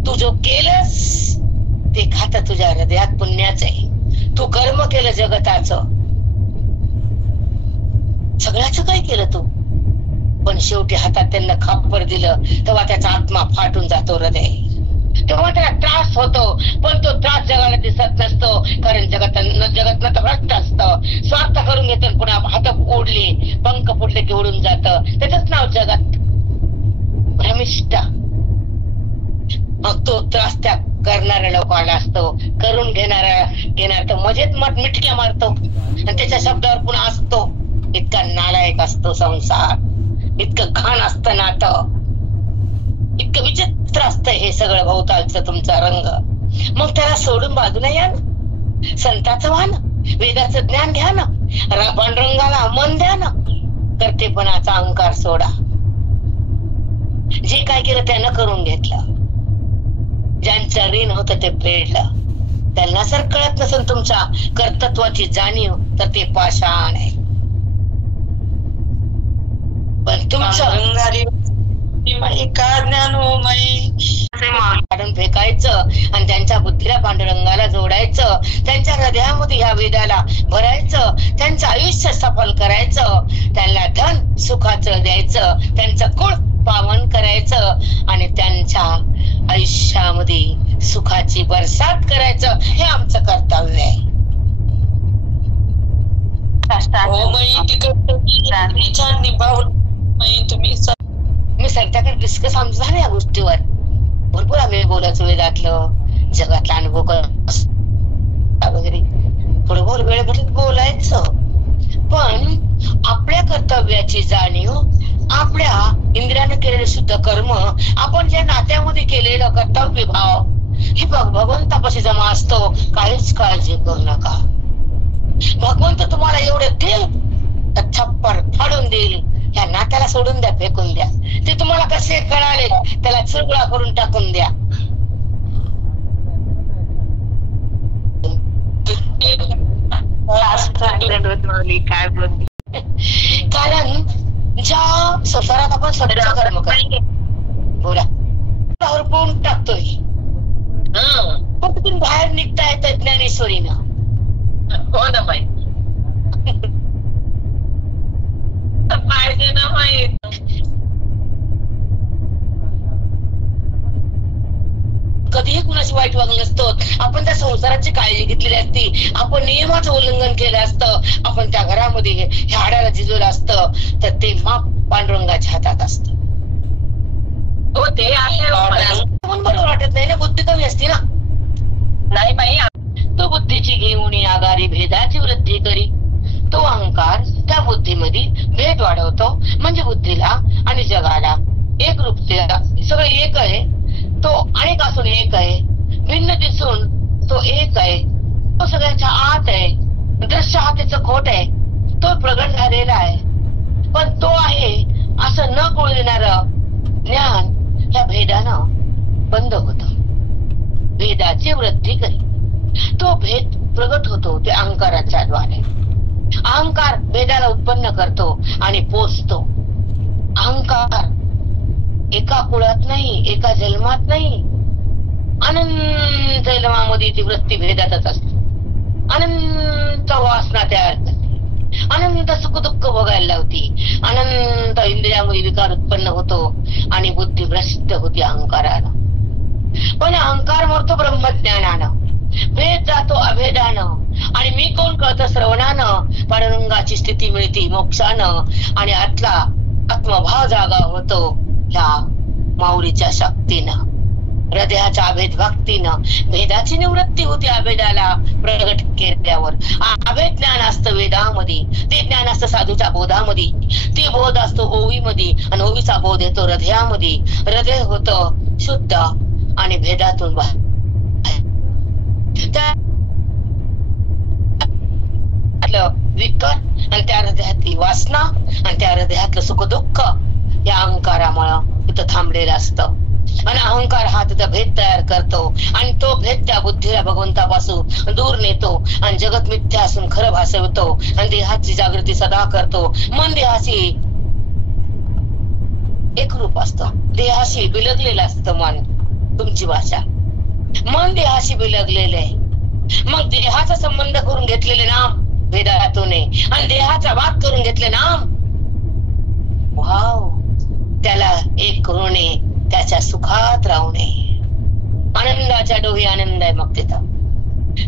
तू जो केलंस ते खातं तुझ्या हृदयात पुण्याचं आहे. तू कर्म केलं जगताचं, सगळ्याच काय केलं तू, पण शेवटी हातात त्यांना खापर दिलं तेव्हा त्याचा आत्मा फाटून जातो, हृदय तेव्हा त्याला त्रास होतो. पण तो त्रास जगाला दिसत नसतो, कारण जगत तर भ्रष्ट असतं. स्वार्थ करून घेतो, पुन्हा हात ओढले, पंख फुटले की उडून जातं. त्याच नाव जगत, भ्रमिष्ठ. मग तो त्रास त्या करणाऱ्या लोकांना असतो, करून घेणार तर मजेत मिटक्या मारतो आणि त्याच्या शब्दावर पुन्हा असतो. इतका नालायक असतो संसार, इतकं घाण असतं नातं, इतकं विचित्र असतं हे सगळं भोवतालचं तुमचा रंग. मग त्याला सोडून बाजूला या ना, संताचं व्हा ना, वेदाचं ज्ञान घ्या ना, पांडुरंगाला मन द्या ना. करतेपणाचा अहंकार सोडा. जे काय केलं त्यानं करून घेतलं, ज्यांचं ऋण होतं ते फेडलं. त्यांना जर कळत नसेल तुमच्या कर्तृत्वाची जाणीव तर ते पाषाण आहे. पण तुमचं का ज्ञान हो काढून फेकायचं आणि त्यांच्या बुद्धीला पांडुरंगाला जोडायचं, त्यांच्या हृदयामध्ये ह्या वेदाला भरायचं, त्यांचं आयुष्य सफल करायचं, त्यांना धन सुखाचं द्यायचं, त्यांचं कुळ पावन करायचं आणि त्यांच्या आयुष्यामध्ये सुखाची बरसात करायचं. हे आमचं कर्तव्य आहे. मी संताकडे डिस्कस आमचं झालं या गोष्टीवर, भरपूर आम्ही बोलायचो, वेदातलं जगातला अनुभव वगैरे थोडं वेळ भेटत बोलायचं. पण आपल्या कर्तव्याची जाणीव, आपल्या इंद्रियानं केलेलं शुद्ध कर्म, आपण ज्या नात्यामध्ये केलेलं कर्तव्य भाव हे भगवंतापाशी जमा असतो. काहीच काळजी करू नका. भगवंत तुम्हाला एवढे देईल, छप्पर फाडून देईल. ह्या नात्याला सोडून द्या, फेकून द्या. ते तुम्हाला कसे कळाले त्याला चुरगुळा करून टाकून द्या. कारण ज्या संसारात आपण स्वच्छ कर्म करतो, बोला होऊन टाकतोय, पण तिथून बाहेर निघता येतं ज्ञानेश्वरीनं. हो ना बाई, पाहिजे ना माहित. कधीही कुणाची वाईट वागलं नसतं. आपण त्या संसाराची काळजी घेतलेली असती, आपण नियमाचं उल्लंघन केलं असतं, आपण त्या घरामध्ये हाडाला झिजवलं असतं, तर ते माप पांडुरंगाच्या हातात असतं. हो ते आहे, बरोबर वाटत नाही ना, बुद्धी कमी असते ना. नाही बाई, तो बुद्धीची घेऊन आगारी भेदाची वृद्धी करी. तो अहंकार त्या बुद्धीमध्ये भेद वाढवतो, म्हणजे बुद्धीला आणि जगाला एक रूप सगळं एक आहे. तो अनेक असून एक आहे, भिन्न दिसून तो एक आहे. तो सगळ्यांच्या आत आहे, दृश्य हा त्याचं खोट आहे, तो प्रगट झालेला आहे. पण तो आहे असं न कळू देणारं ज्ञान ह्या भेदानं बंद होत. भेदाची वृद्धी करी. तो भेद प्रगट होतो ते अहंकाराच्या द्वारे. अहंकार भेदाला उत्पन्न करतो आणि पोचतो. अहंकार एका कुळात नाही, एका जन्मात नाही, अनंत जन्मामध्ये ती वृत्ती भेदातच असते. अनंत वासना तयार करते, अनंत सुख दुःख भोगायला लावती, अनंत इंद्रियामध्ये विकार उत्पन्न होतो आणि बुद्धी भ्रष्ट होती अहंकारानं. पण अहंकार मरतो ब्रह्मज्ञानानं, भेद जातो अभेदानं, आणि मी कोण कळतं श्रवणानं. पांडुरंगाची स्थिती मिळते मोक्षानं आणि आतला आत्मभाव जागा होतो ह्या माऊलीच्या शक्तीनं, हृदयाच्या अभेद भक्तीनं. भेदाची निवृत्ती होती अभेदाला प्रगट केल्यावर. अभेद ज्ञान असतं वेदामध्ये, ते ज्ञान असतं साधूच्या बोधामध्ये, ते बोध असतो ओवीमध्ये आणि ओवीचा बोध येतो हृदयामध्ये. हृदय होतं शुद्ध आणि भेदातून विकार आणि त्या हृदयातली वासना आणि त्या हृदयातलं सुख दुःख या अहंकारामुळं तिथं थांबलेलं असतं. आणि अहंकार हा तिथं भेद तयार करतो आणि तो भेद त्या बुद्धीला भगवंतापासून दूर नेतो आणि जगत मिथ्या असून खरं भासवतो आणि देहाची जागृती सदा करतो. मन देहाशी एक रूप असतं, देहाशी बिलगलेलं असतं मन. तुमची भाषा मन देहाशी बिलगलेलं आहे. मग देहाचा संबंध करून घेतलेले नाम वेदातून आणि देहाचा वाद करून घेतले नाम वाव, त्याला एक करू नये, त्याच्या सुखात राहू नये. आनंदाच्या डोही आनंद आहे. मग तिथं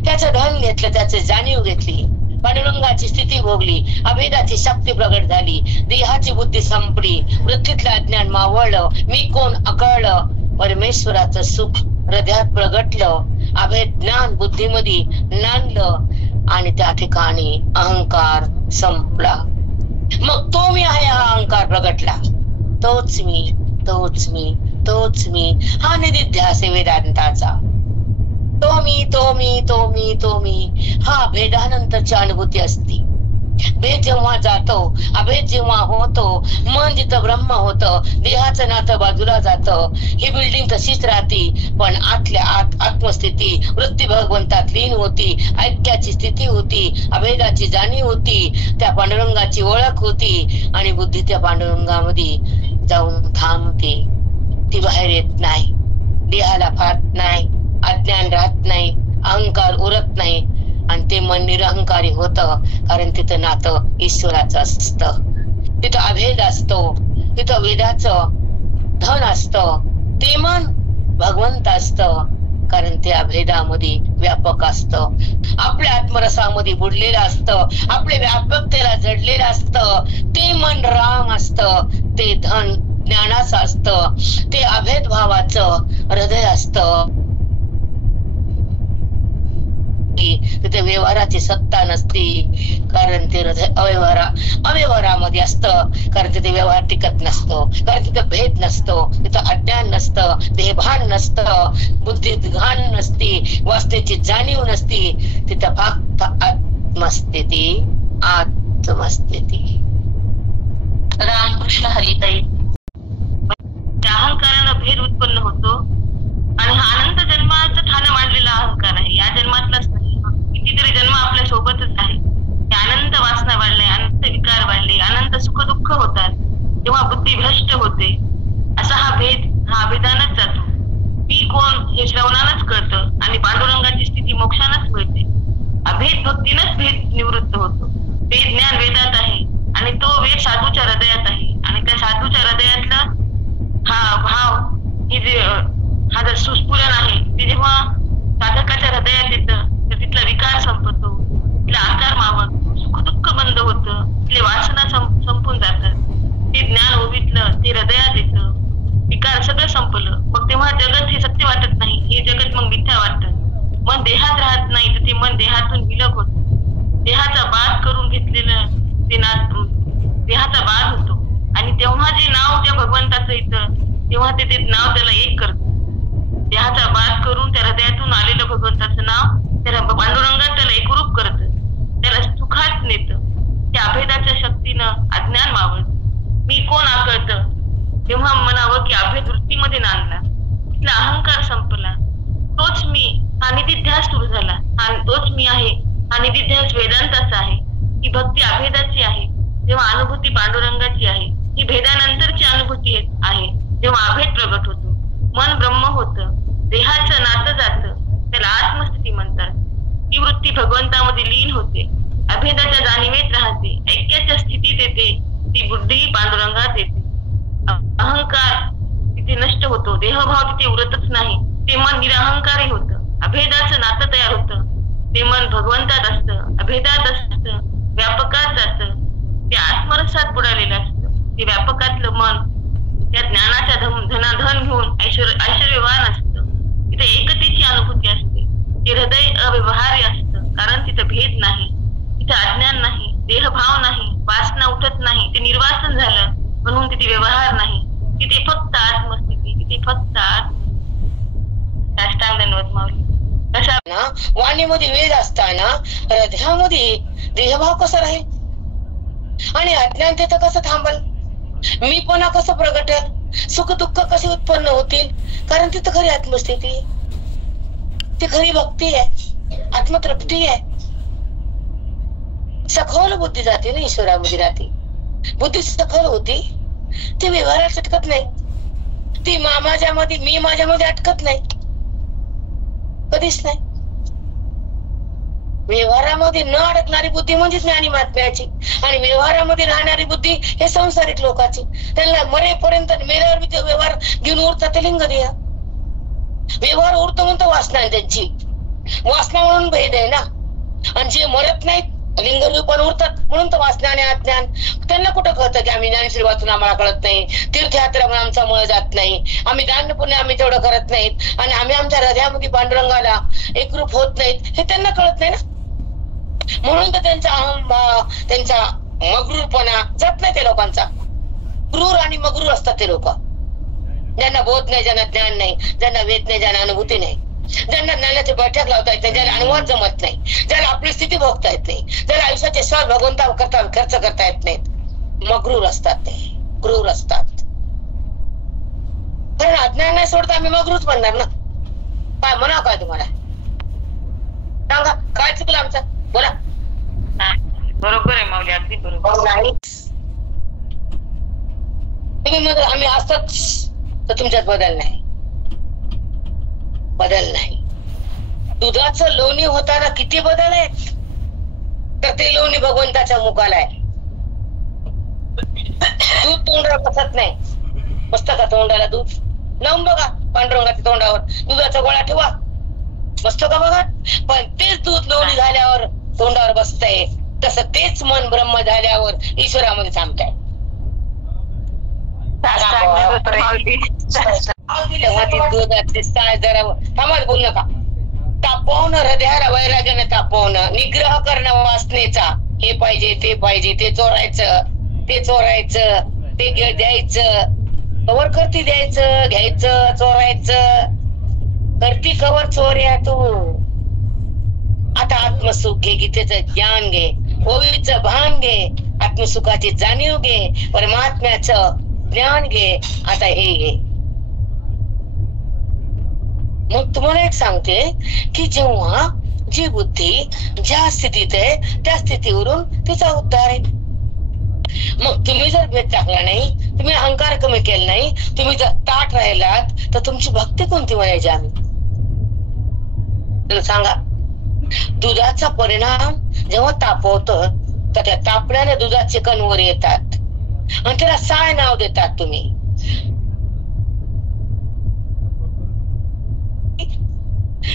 त्याचं धन घेतलं, त्याची जाणीव घेतली, पांडुरंगाची स्थिती भोगली, अभेदाची शक्ती प्रगट झाली, देहाची बुद्धी संपली, वृत्तीतलं अज्ञान मावळलं, मी कोण अकळलं, परमेश्वराचं सुख हृदयात प्रगटलं, अभेद ज्ञान बुद्धीमध्ये नांदलं आणि त्या ठिकाणी अहंकार संपला. मग तो मी आहे हा अहंकार प्रगटला. तोच मी, तोच मी, तोच मी हा निधिध्यास आहे वेदांताचा. तो मी, तो मी, तो मी, तो मी हा भेदानंतरची अनुभूती असती. भेद जेव्हा जातो, अभेद जेव्हा होतो, मन जिथं ब्रह्म होतं, देहाचं नातं बाजूला जातं. ही बिल्डिंग तशीच राहती, पण आतल्या आत आत्मस्थिती, वृत्ती भगवंतात लीन होती, ऐक्याची स्थिती होती, अभेदाची जाणीव होती, त्या पांडुरंगाची ओळख होती आणि बुद्धी त्या पांडुरंगामध्ये जाऊन थांबते. ती बाहेर येत नाही, देहाला फाट नाही, अज्ञान राहत नाही, अहंकार उरत नाही आणि ते मन निरहंकारी होतं. कारण तिथं नातं ईश्वराचं असतं, तिथं अभेद असतो, तिथं वेदाचं धन असतं, ते मन भगवंत असतं. कारण ते अभेदामध्ये व्यापक असतं, आपल्या आत्मरसामध्ये बुडलेलं असतं, आपल्या व्यापकतेला जडलेलं असतं. ते मन राम असतं, ते धन ज्ञानाचं असतं, ते अभेद भावाचं हृदय असतं. तिथे व्यवहाराची सत्ता नसती, कारण ते हृदय अव्यवहारामध्ये असतं. कारण तिथे व्यवहार टिकत नसतो, कारण तिथे भेद नसतो, तिथं अज्ञान नसतं, देहभान नसतं, बुद्धीत घाण नसती, वासनेची जाणीव नसती. तिथं फक्त आत्मस्थिती, आत्मस्थिती. रामकृष्ण हरिताई. त्या अहंकारानं भेद उत्पन्न होतो आणि हा अनंत जन्माचं ठाणं मांडलेला अहंकार आहे. या जन्मातलाच नाही, कितीतरी जन्म आपल्या सोबतच आहे. अनंत वासना वाढले, अनंत विकार वाढले, अनंत सुख दुःख होतात, तेव्हा बुद्धी भ्रष्ट होते. असा हा भेद, हा अभेदानच जातो. मी कोण हे श्रवणानच कळतं आणि पांडुरंगाची स्थिती मोक्षानच मिळते. अभेद भक्तीनच भेद निवृत्त होतो. भेद ज्ञान वेदात आहे आणि तो वेद साधूच्या हृदयात आहे आणि त्या साधूच्या हृदयातला हा भाव, हे जे हा जर सुस्फुरण आहे, ते जेव्हा साधकाच्या हृदयात येतं तर तिथला विकार संपतो, तिथला आकार मावळतो, सुख दुःख बंद होतं, तिथले वासना संपून जातात. ते ज्ञान ओवितलं, ते हृदयात येतं, विकार सगळं संपलं. मग तेव्हा जगत हे सत्य वाटत नाही, हे जगत मग मिथ्या वाटतं. मन देहात राहत नाही तर ते मन देहातून विलग होतं. देहाचा बाध करून घेतलेलं ते देहाचा बाध होतो आणि तेव्हा जे नाव त्या भगवंताचं येतं तेव्हा ते नाव त्याला एक करतं. देहाचा बाध करून त्या हृदयातून आलेलं भगवंताचं नाव त्याला पांडुरंगात त्याला एकरूप करत, त्याला सुखात नेतं. त्या अभेदाच्या शक्तीनं अज्ञान मावळतं. मी कोण आकळतं तेव्हा म्हणावं की अभेद वृत्तीमध्ये नांदला, तिथला अहंकार संपला. तोच मी हा निधिध्यास सुरू झाला. हा तोच मी आहे, हा निधिध्यास वेदांताचा आहे. ही भक्ती अभेदाची आहे, तेव्हा अनुभूती पांडुरंगाची आहे. ही भेदानंतरची अनुभूती आहे, जेव्हा अभेद प्रगट होतो. मन ब्रह्म होतं, देहाचं नातं जातं, त्याला आत्मस्थिती म्हणतात. ही वृत्ती भगवंतामध्ये लीन होते, अभेदाच्या जाणीवेत राहते, ऐक्याच्या स्थितीत येते. ती बुद्धी पांडुरंगात येते. अहंकार तिथे नष्ट होतो, देहभाव तिथे उरतच नाही. ते मन निरअहंकारी होतं, अभेदाचं नातं तयार होतं. ते मन भगवंतात असतं, अभेदात असतं, व्यापकात जातं. ते आत्मरसात बुडालेलं असतं. ते व्यापकातलं मन त्या ज्ञानाच्या धनाधन घेऊन ऐश्वर्यवान असतं. तिथे एकतेची अनुभूती असते. ते हृदय अव्यवहार्य असतं, कारण तिथं भेद नाही, तिथे अज्ञान नाही, देहभाव नाही, वासना उठत नाही. ते निर्वासन झालं म्हणून तिथे व्यवहार नाही. तिथे फक्त आत्मस्थिती, तिथे फक्त माऊली. वाणीमध्ये वेद असताना हृदयामध्ये देहभाव कसा राहील आणि अज्ञान तिथं कसं थांबल? मीपणा कसं प्रगटेल? सुख दुःख कसे उत्पन्न होतील? कारण तिथं खरी आत्मस्थिती, ती खरी भक्ती आहे, आत्मतृप्ती आहे. सखोल बुद्धी जाते ना, ईश्वरामध्ये राहते. बुद्धी सखोल होती, ती व्यवहारात अटकत नाही. ती माझ्यामध्ये, मी माझ्यामध्ये अटकत नाही, कधीच नाही. व्यवहारामध्ये न अडकणारी बुद्धी म्हणजे ज्ञानी महात्म्याची, आणि व्यवहारामध्ये राहणारी बुद्धी हे संसारिक लोकांची. त्यांना मरेपर्यंत, मेल्यावर ते व्यवहार घेऊन उरतात. ते लिंग देह व्यवहार उरतो म्हणतो वासना आहे त्यांची, वासना म्हणून भेद आहे ना. आणि जे मरत नाहीत लिंग रूपाने उरतात म्हणून तर वासना आणि अज्ञान. त्यांना कुठं कळतं की आम्ही ज्ञानेश्वरी वाचून आम्हाला कळत नाही, तीर्थयात्रा म्हणून आमचा मुळे जात नाही, आम्ही दान पुण्य आम्ही तेवढं करत नाहीत, आणि आम्ही आमच्या हृदयामध्ये पांडुरंगाला एकरूप होत नाहीत, हे त्यांना कळत नाही ना. म्हणून तर त्यांचा अहंभाव, त्यांचा मगरूरपणा जात नाही. ते लोकांचा क्रूर आणि मगरूर असतात ते लोक, ज्यांना बोध नाही, ज्यांना ज्ञान नाही, ज्यांना वेद नाही, ज्यांना अनुभूती नाही, ज्यांना ज्ञानाचे बैठक लावता येत नाही, ज्याला अनुवाद जमत नाही, ज्याला आपली स्थिती भोगता येत नाही, ज्याला आयुष्याचे स्वाद भगवंता करता खर्च करता येत नाहीत. मगरूर असतात, ते क्रूर असतात. कारण अज्ञान नाही सोडता आम्ही मगरूच म्हणणार ना. काय म्हणा, काय तुम्हाला सांगा, काय चुकलं आमचं? बोला. बरोबर आहे माऊली, अगदी बरोबर. तुम्ही मग आम्ही असतोच तर तुमच्यात बदल नाही, बदल नाही. दुधाचं लोणी होताना किती बदल आहेत, तर ते लोणी भगवंताच्या मुखाला आहे. दूध तोंडाला बसत नाही, बसतं का तोंडाला दूध? लावून बघा पांडुरंगाच्या तोंडावर दुधाचा गोळा ठेवा, बसतो का बघा? पण तेच दूध लोणी झाल्यावर तोंडावर बसतंय, तसं तेच मन ब्रह्म झाल्यावर ईश्वरामध्ये थांबतंय. तेव्हा ती दुधाची साय जरा थांबा, बोल नका. तापवणं हृदयाला, वैराग्याने तापवणं, निग्रह करणं वासनेचा. हे पाहिजे, ते पाहिजे, ते चोरायचं, ते चोरायचं, ते द्यायचं, कवर करती द्यायचं, घ्यायचं, चोरायचं, करती कवर चोऱ्या तू. आता आत्मसुख घे, गीतेचं ज्ञान घे, ओवीचं भान घे, आत्मसुखाची जाणीव घे, परमात्म्याचं ज्ञान घे. आता हे घे. मग तुम्हाला एक सांगते की जेव्हा जी बुद्धी ज्या स्थितीत आहे त्या स्थितीवरून तिचा उद्धार आहे. मग तुम्ही जर भेद टाकला नाही, तुम्ही अहंकार कमी केला नाही, तुम्ही जर ताट राहिलात, तर तुमची भक्ती कोणती म्हणायची आम्ही? सांगा. दुधाचा परिणाम जेव्हा तापवतो तर त्या तापण्याने दुधाचे कण वर येतात आणि त्याला साय नाव देतात तुम्ही.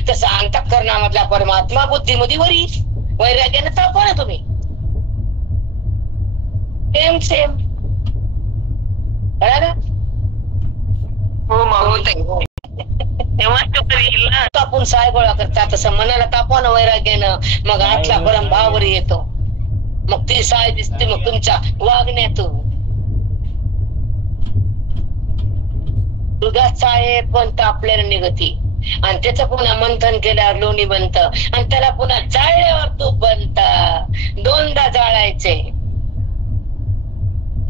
तसं अंतःकरणामधला परमात्मा बुद्धीमध्ये वरी वैराग्याने तापवा ना तुम्ही. सेम सेम कळालं? हो माऊली, तापून साय गोळा करतात, तसं मनाला तापवा ना वैराग्यानं. मग आतला परम भाव वरी येतो, मग ती साय दिसते मग तुमच्या वागण्यातून. दुधात साय पण तापल्याने निघती आणि त्याचं पुन्हा मंथन केल्यावर लोणी बनत आणि त्याला पुन्हा जाळल्यावर तूप बनत. दोनदा जाळायचे,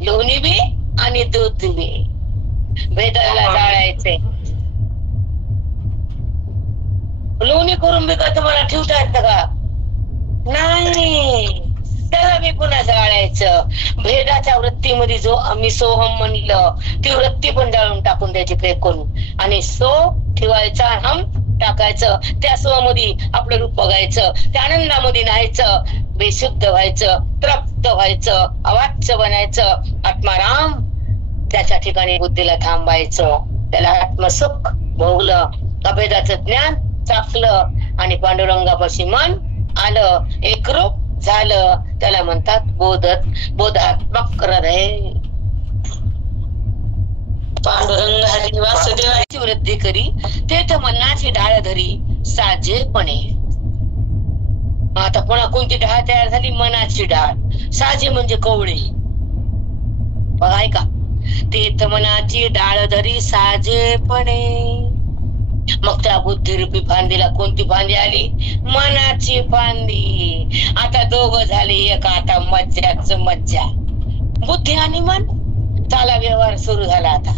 लोणी बी आणि दूध बी, भेदाला जाळायचे. लोणी करून बी का तुम्हाला ठेवता येतं का? नाही, त्याला मी पुन्हा जाळायचं. भेदाच्या वृत्तीमध्ये जो आम्ही सोहम म्हणलं, ती वृत्ती पण जाळून टाकून द्यायची फेकून, आणि सो ठेवायचा, हम टाकायचं. त्या सोमध्ये आपलं रूप बघायचं, त्या आनंदामध्ये न्यायचं, बेशुद्ध व्हायचं, तृप्त व्हायचं, अवाच्य बनायचं, आत्माराम. त्याच्या ठिकाणी बुद्धीला थांबायचं, त्याला आत्मसुख भोगलं, अभेदाचं ज्ञान चाकलं आणि पांडुरंगापाशी मन आलं, एकरूप झालं. त्याला म्हणतात बोधात्मक हृदय. पांडुरंग हरी वासुदेवाची वृद्धी करी, तेथ मनाची डाळ धरी साजेपणे. आता पुन्हा कोणती डाळ तयार झाली? मनाची डाळ. साजे म्हणजे कवळे. बघा ऐका, तेथ मनाची डाळ धरी साजेपणे. मग त्या बुद्धिरूपी फांदीला कोणती फांदी आली? मनाची बुद्धीची फांदी. आता दोघं झाले एक, आता मज्जाच मज्जा. बुद्धी आणि मन चाला व्यवहार सुरू झाला. आता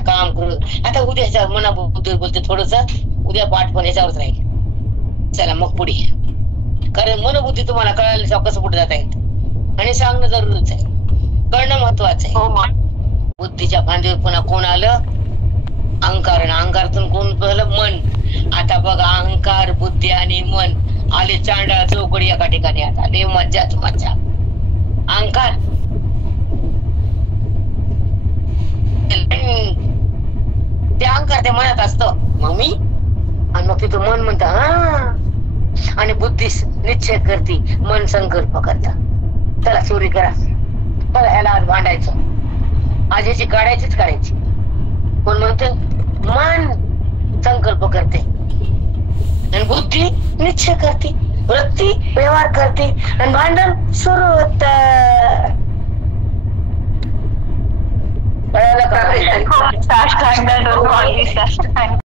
काम करू. आता उद्याच्या मना बुद्धी बोलते थोडस, उद्या पाठ पण याच्यावरच राहील. चला मग पुढे, कारण मनोबुद्धी तुम्हाला कळायला कसं पुढे जाता येत आणि सांगणं जरूरच आहे, कळणं महत्वाचं आहे. बुद्धीच्या फांदीवर पुन्हा कोण आलं? अहंकार. अहंकारातून कोण झालं? मन. आता बघा, अहंकार, बुद्धी आणि मन आले चांडाळ चौकडी एका ठिकाणी. आता लय मज्जाच मज्जा. अहंकार ते अहंकार त्या मनात असतं, मग मी, आणि मग तिथं मन म्हणत हा, आणि बुद्धी निश्चय करते, मन संकल्प करता, चला चोरी करा, चला ह्याला आज भांडायचं, आज ह्याची काढायचीच काढायची. कोण म्हणते? मन संकल्प करते आणि बुद्धी निश्चय करते, वृत्ती व्यवहार करते आणि भांडण सुरू होत. कळालं का?